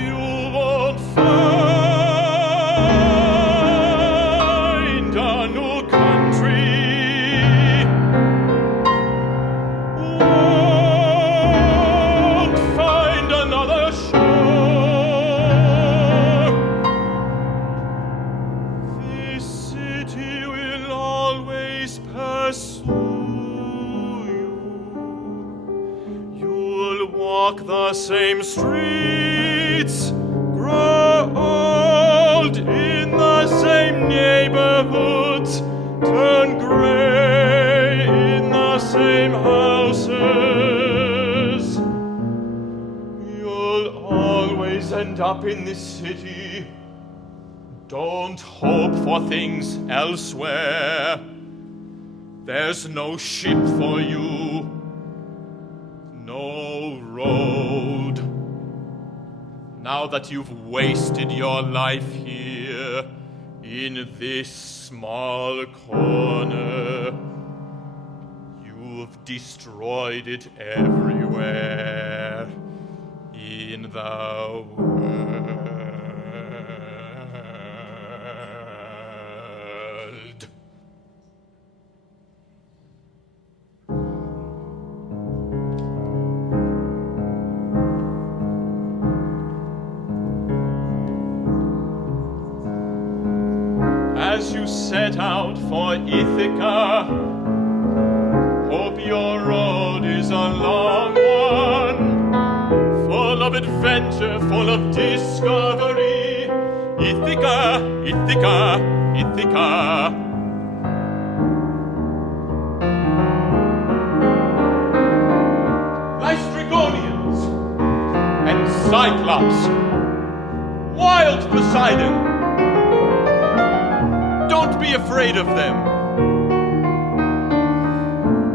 You won't find a new country. Won't find another shore. This city will always pursue you. You'll walk the same streets, grow old in the same neighborhoods, turn gray in the same houses. You'll always end up in this city. Don't hope for things elsewhere. There's no ship for you, no road. Now that you've wasted your life here in this small corner, you you've destroyed it everywhere in the world. As you set out for Ithaca, hope your road is a long one, full of adventure, full of discovery. Ithaca, Ithaca, Ithaca. Lystrigonians and Cyclops, wild Poseidon. Don't be afraid of them.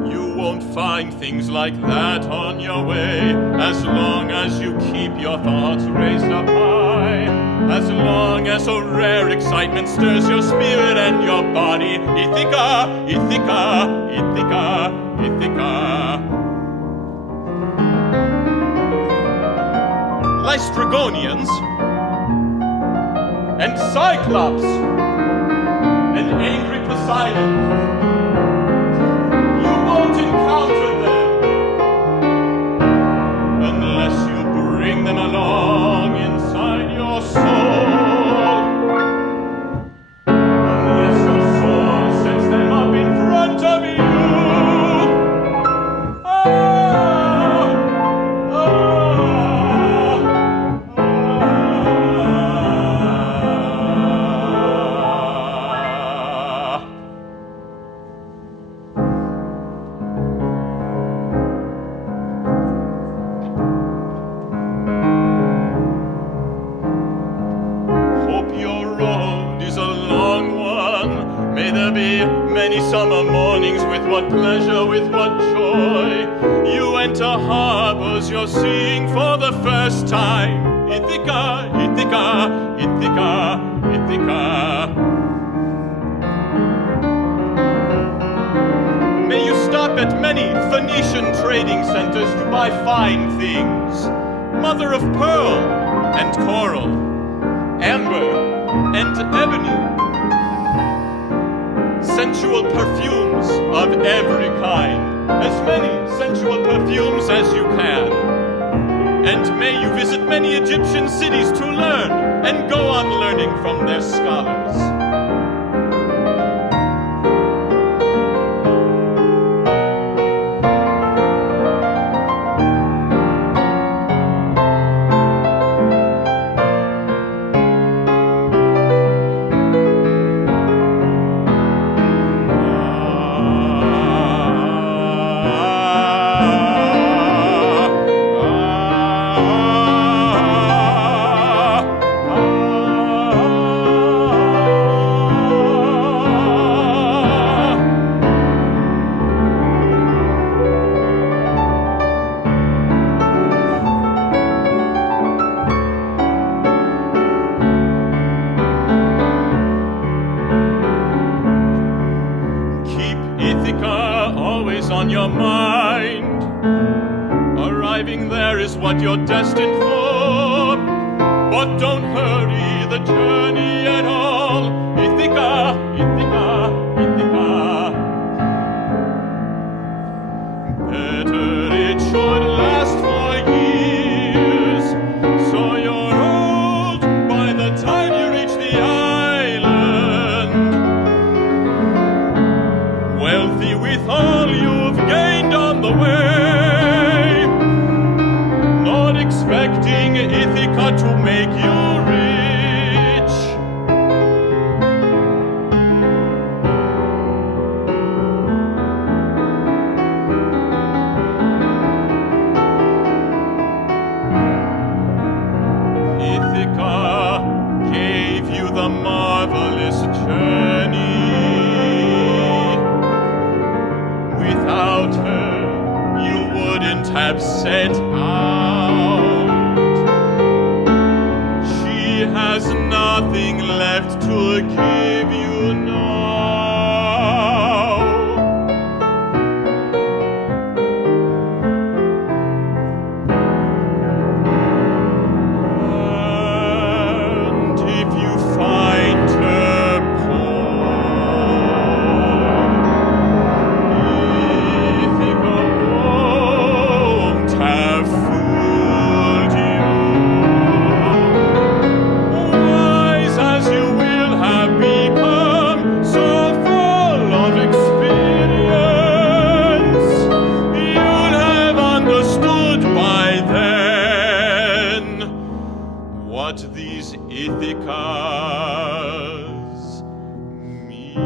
You won't find things like that on your way, as long as you keep your thoughts raised up high, as long as a rare excitement stirs your spirit and your body. Ithaca, Ithaca, Ithaca, Ithaca. Lystrigonians and Cyclops and angry Poseidon. You won't encounter them unless you bring them along inside your soul. Unless your soul sets them up in front of you. Summer mornings, with what pleasure, with what joy you enter harbors you're seeing for the first time. Ithaca, Ithaca, Ithaca, Ithaca. May you stop at many Phoenician trading centers to buy fine things, mother of pearl and coral, amber and ebony, sensual perfumes of every kind, as many sensual perfumes as you can. And may you visit many Egyptian cities to learn and go on learning from their scholars. What you're destined for, but don't hurry the journey at all. Ithaca, Ithaca, Ithaca. Better it should last for years, so you're old by the time you reach the island, wealthy with all you've gained on the way, expecting Ithaca to make you rich. Ithaca gave you the marvelous journey. Without her, you wouldn't have set out. Has nothing left to give you now. what these Ithacas mean.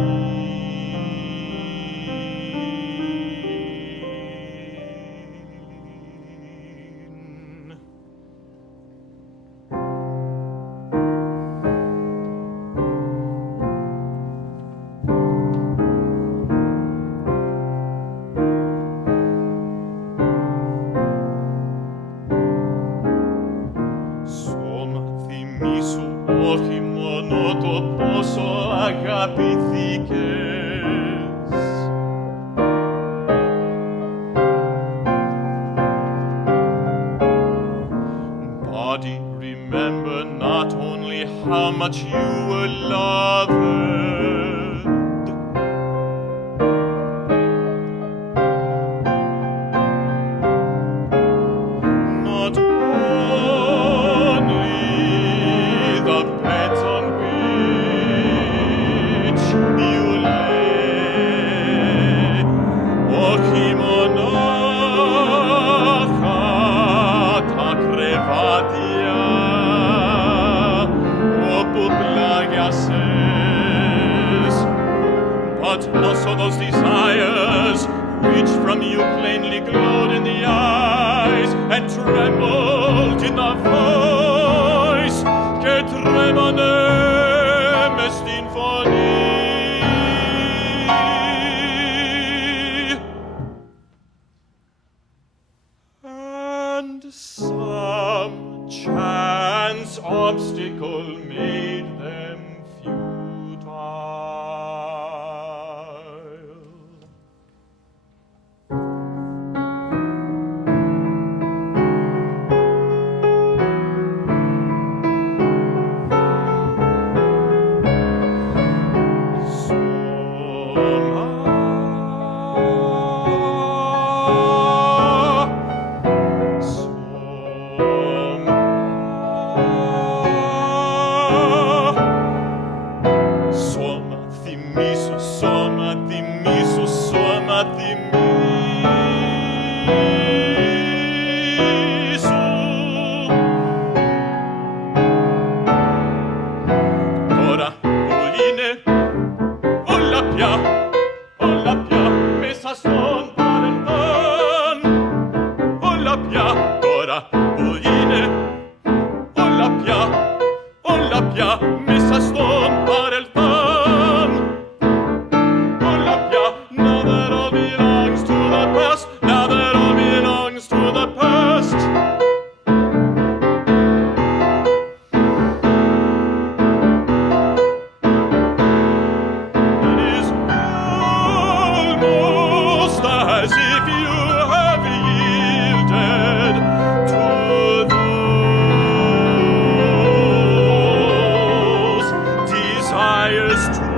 Θυμήσου όχι μόνο το πόσο αγαπηθήκες, but remember not only how much you were loved, not only the beds on which you lay, όχι μονάχα τα κρεβάτια όπου πλάγιασες, but also those desires which from you plainly glowed in the eyes and trembled in the voice, che tremane mestin foni. And some chance obstacle made them futile. Τώρα που είναι όλα πια μέσα στον παρελθόν, όλα πια τώρα που είναι όλα πια μέσα στον παρελθόν, όλα πια. Now that all belongs to the past, now that all belongs to the past. It is almost as if you have yielded to those desires too.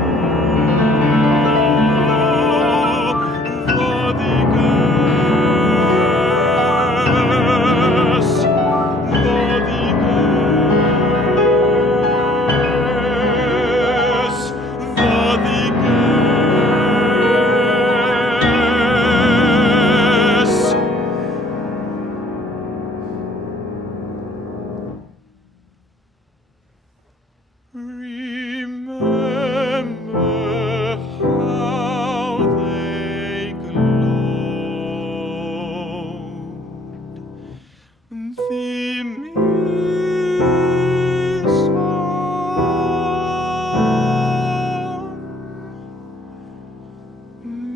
For the girls, for the girls, for the girls. Remember how they glowed.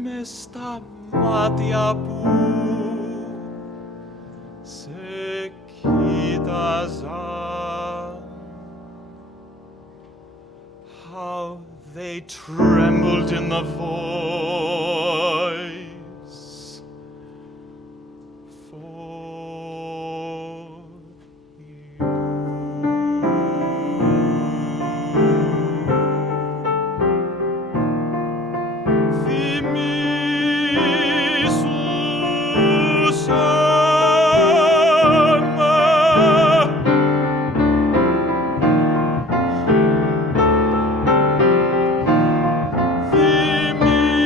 Μες στα μάτια που σε κοίταζαν, how they trembled in the voice for you. Θυμήσου σώμα, θυμήσου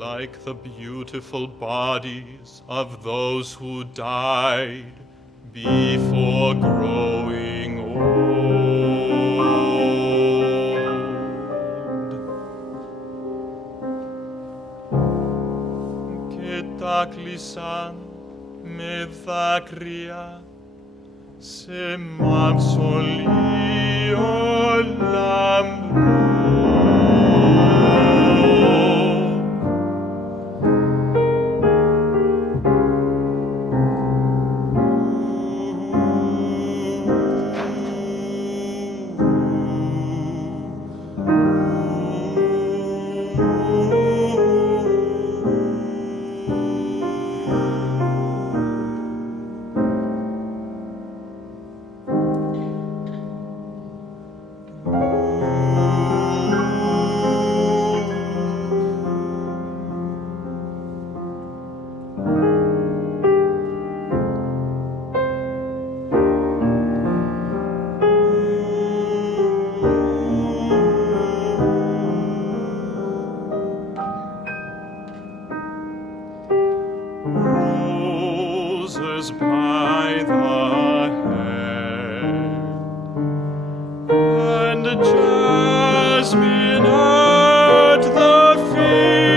like the beautiful bodies of those who died before growing old. Και τα κλείσαν με δάκρυα σε μαυσολείο λαμπρό. By the head and jasmine at the feet.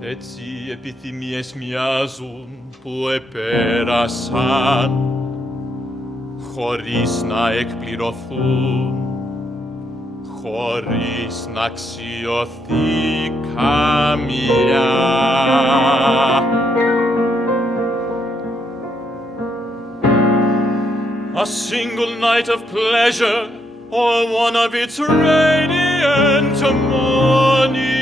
Έτσι οι επιθυμίες μοιάζουν που επέρασαν χωρίς να εκπληρωθούν, χωρίς να αξιωθεί καμιά. A single night of pleasure, or one of its radiant mornings,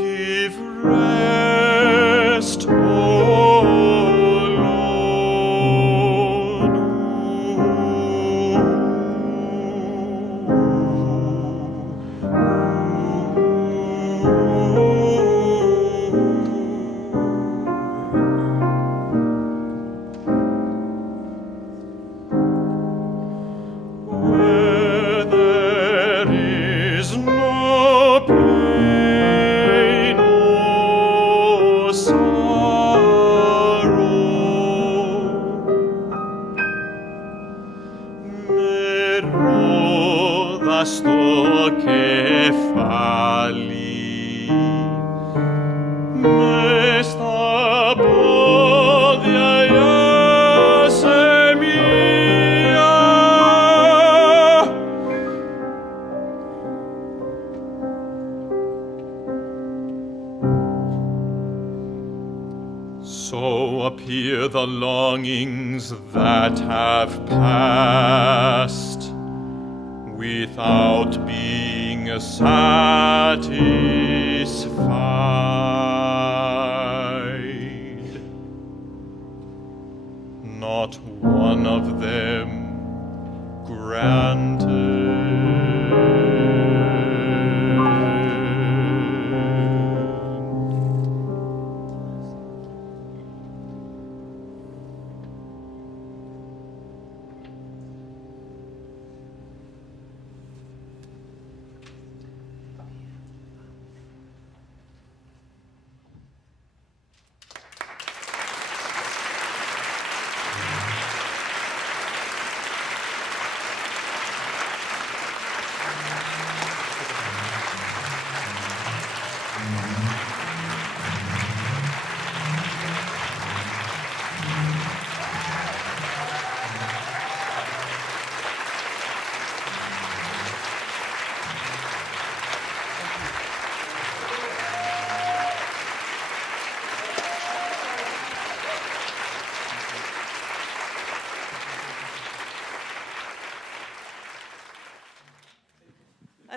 give rest, στο κεφάλι, μες στα πόδια η ασεμία. So appear the longings that have passed without being satisfied. Not one of them granted.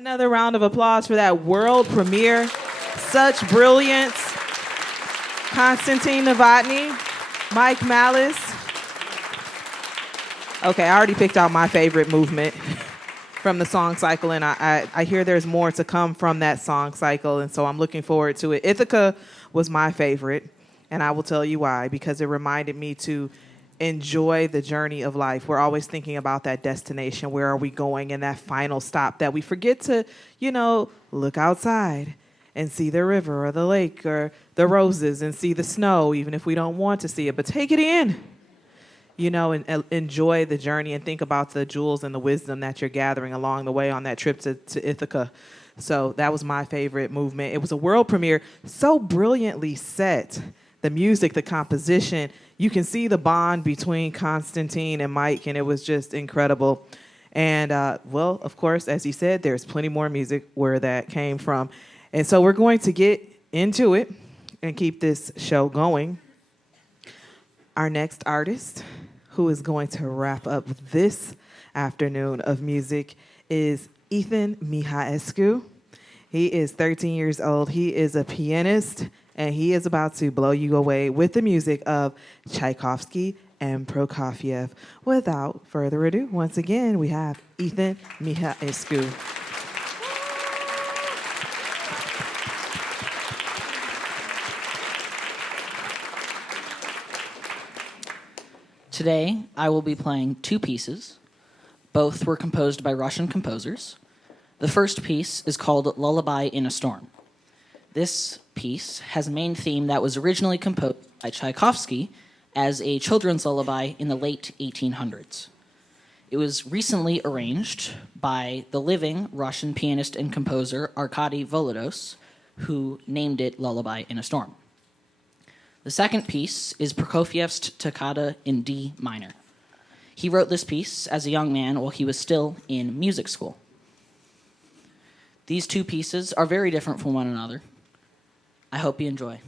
Another round of applause for that world premiere. Such brilliance. Konstantin Novotny, Mike Malice. Okay, I already picked out my favorite movement. from the song cycle, and I hear there's more to come from that song cycle, and so I'm looking forward to it. Ithaca was my favorite, and I will tell you why, because it reminded me to enjoy the journey of life. We're always thinking about that destination. Where are we going? And that final stop that we forget to, look outside and see the river or the lake or the roses and see the snow, even if we don't want to see it, but take it in. And enjoy the journey and think about the jewels and the wisdom that you're gathering along the way on that trip to Ithaca. So that was my favorite movement. It was a world premiere, so brilliantly set. The music, the composition, you can see the bond between Constantine and Mike, and it was just incredible. And, of course, as he said, there's plenty more music where that came from. And so we're going to get into it and keep this show going. Our next artist, who is going to wrap up this afternoon of music, is Ethan Mihaescu. He is 13 years old. He is a pianist, and he is about to blow you away with the music of Tchaikovsky and Prokofiev. Without further ado, once again, we have Ethan Mihaescu. Today, I will be playing two pieces. Both were composed by Russian composers. The first piece is called Lullaby in a Storm. This piece has a main theme that was originally composed by Tchaikovsky as a children's lullaby in the late 1800s. It was recently arranged by the living Russian pianist and composer Arkady Volodos, who named it Lullaby in a Storm. The second piece is Prokofiev's Toccata in D minor. He wrote this piece as a young man while he was still in music school. These two pieces are very different from one another. I hope you enjoy.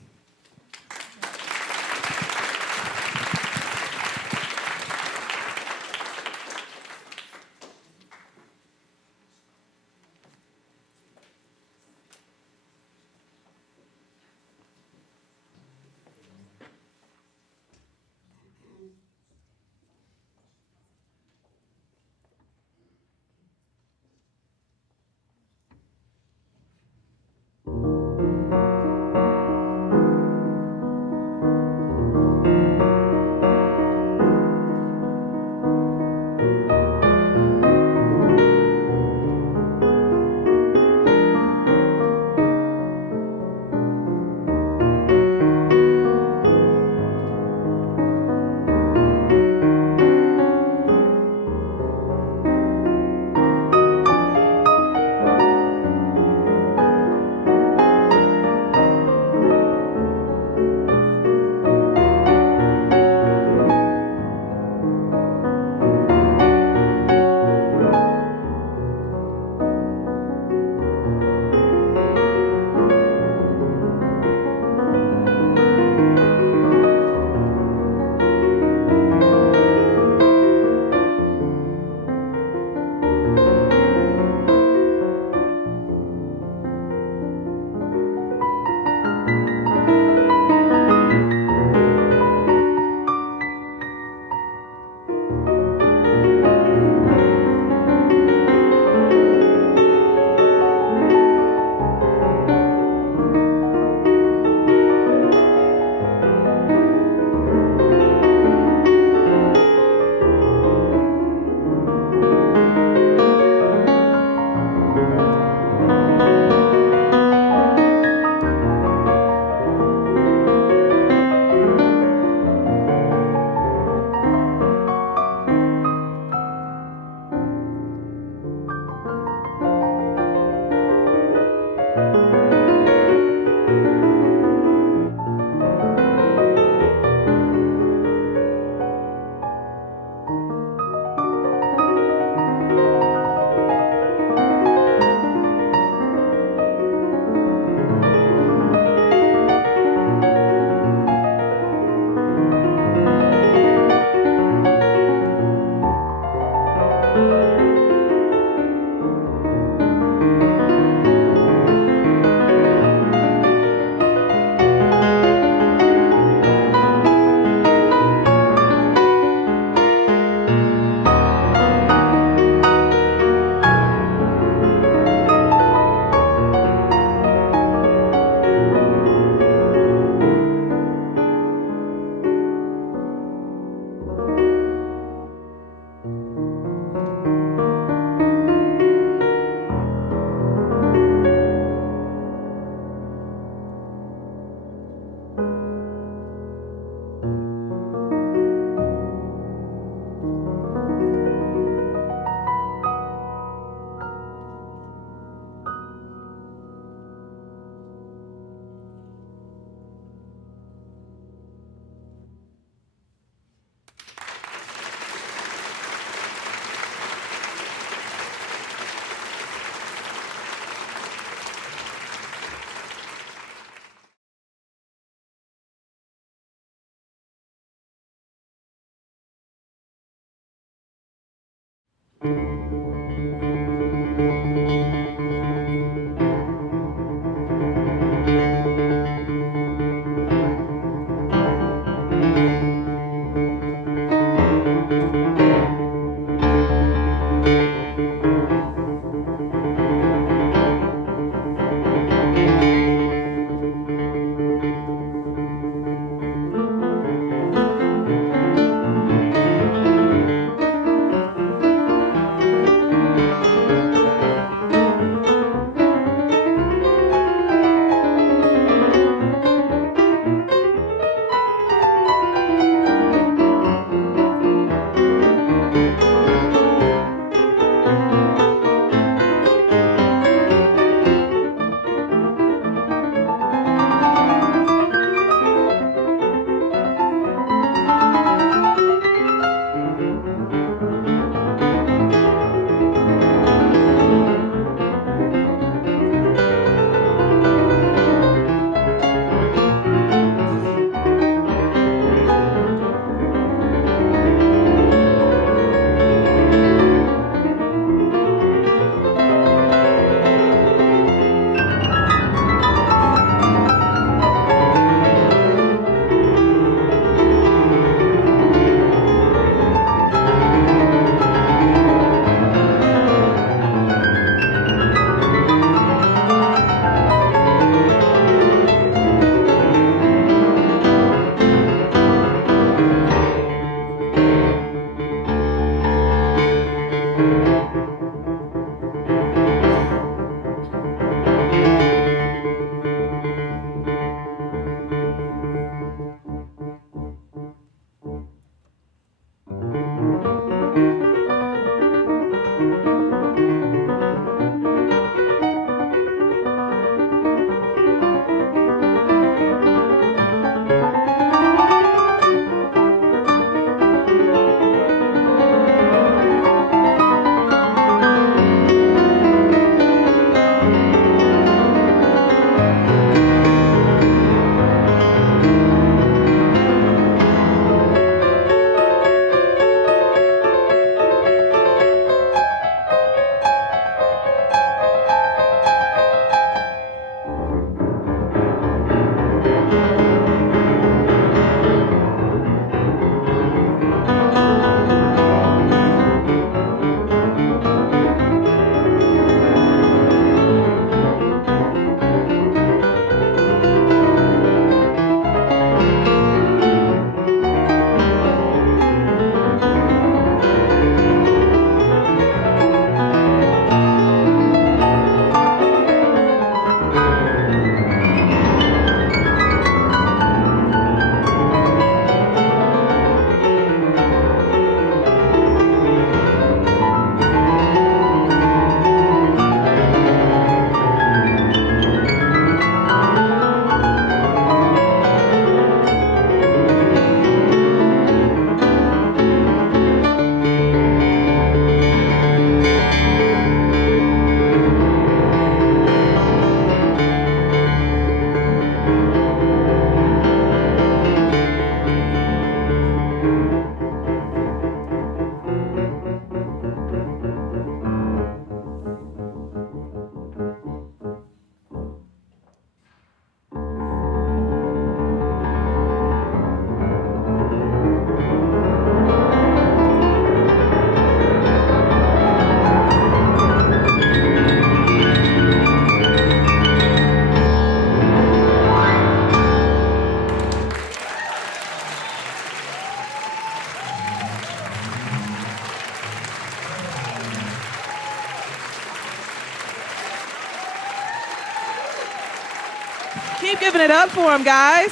Keep giving it up for him, guys.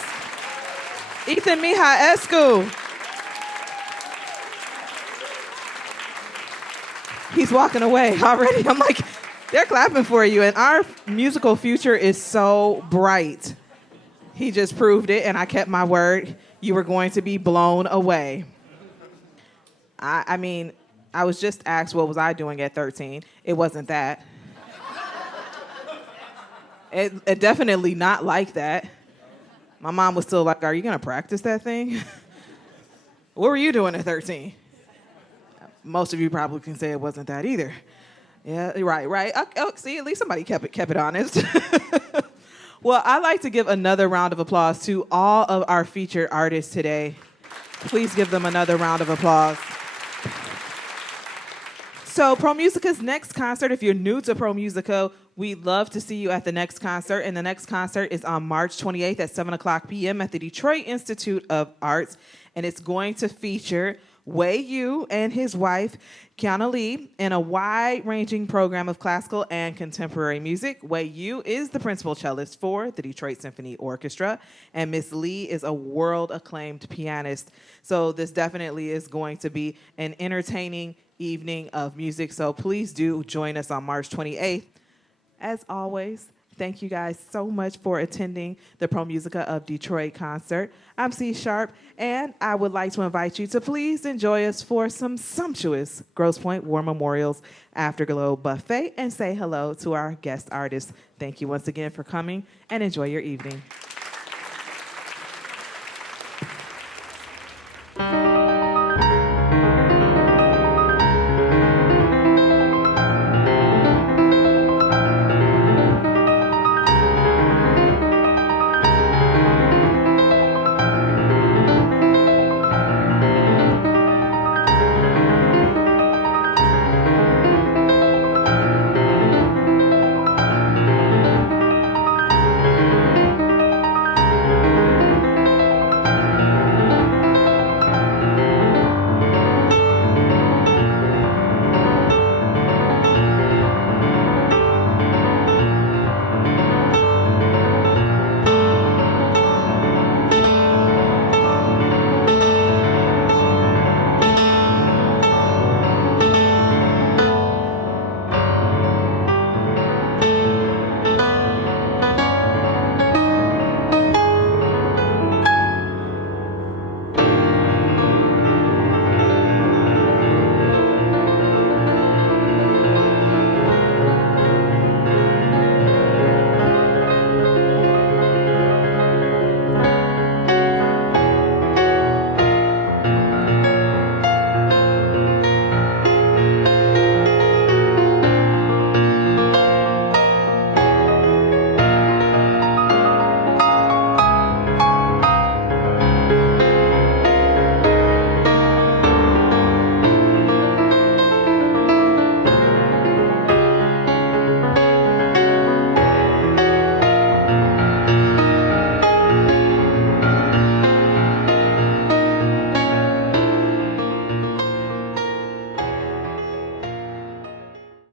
Ethan Mihaescu. He's walking away already. I'm like, they're clapping for you. And our musical future is so bright. He just proved it, and I kept my word. You were going to be blown away. I mean, I was just asked what was I doing at 13. It wasn't that. It definitely not like that. My mom was still like, are you going to practice that thing? What were you doing at 13? most of you probably can say it wasn't that either. Yeah, right. Oh, see, at least somebody kept it honest. Well, I'd like to give another round of applause to all of our featured artists today. Please give them another round of applause. So ProMusica's next concert, if you're new to ProMusica, we'd love to see you at the next concert. And the next concert is on March 28th at 7 o'clock p.m. at the Detroit Institute of Arts. And it's going to feature Wei Yu and his wife, Kiana Lee, in a wide-ranging program of classical and contemporary music. Wei Yu is the principal cellist for the Detroit Symphony Orchestra, and Miss Lee is a world-acclaimed pianist. So this definitely is going to be an entertaining evening of music. So please do join us on March 28th. As always, thank you guys so much for attending the ProMusica of Detroit concert. I'm C Sharp, and I would like to invite you to please enjoy us for some sumptuous Grosse Pointe War Memorials Afterglow buffet and say hello to our guest artists. Thank you once again for coming, and enjoy your evening.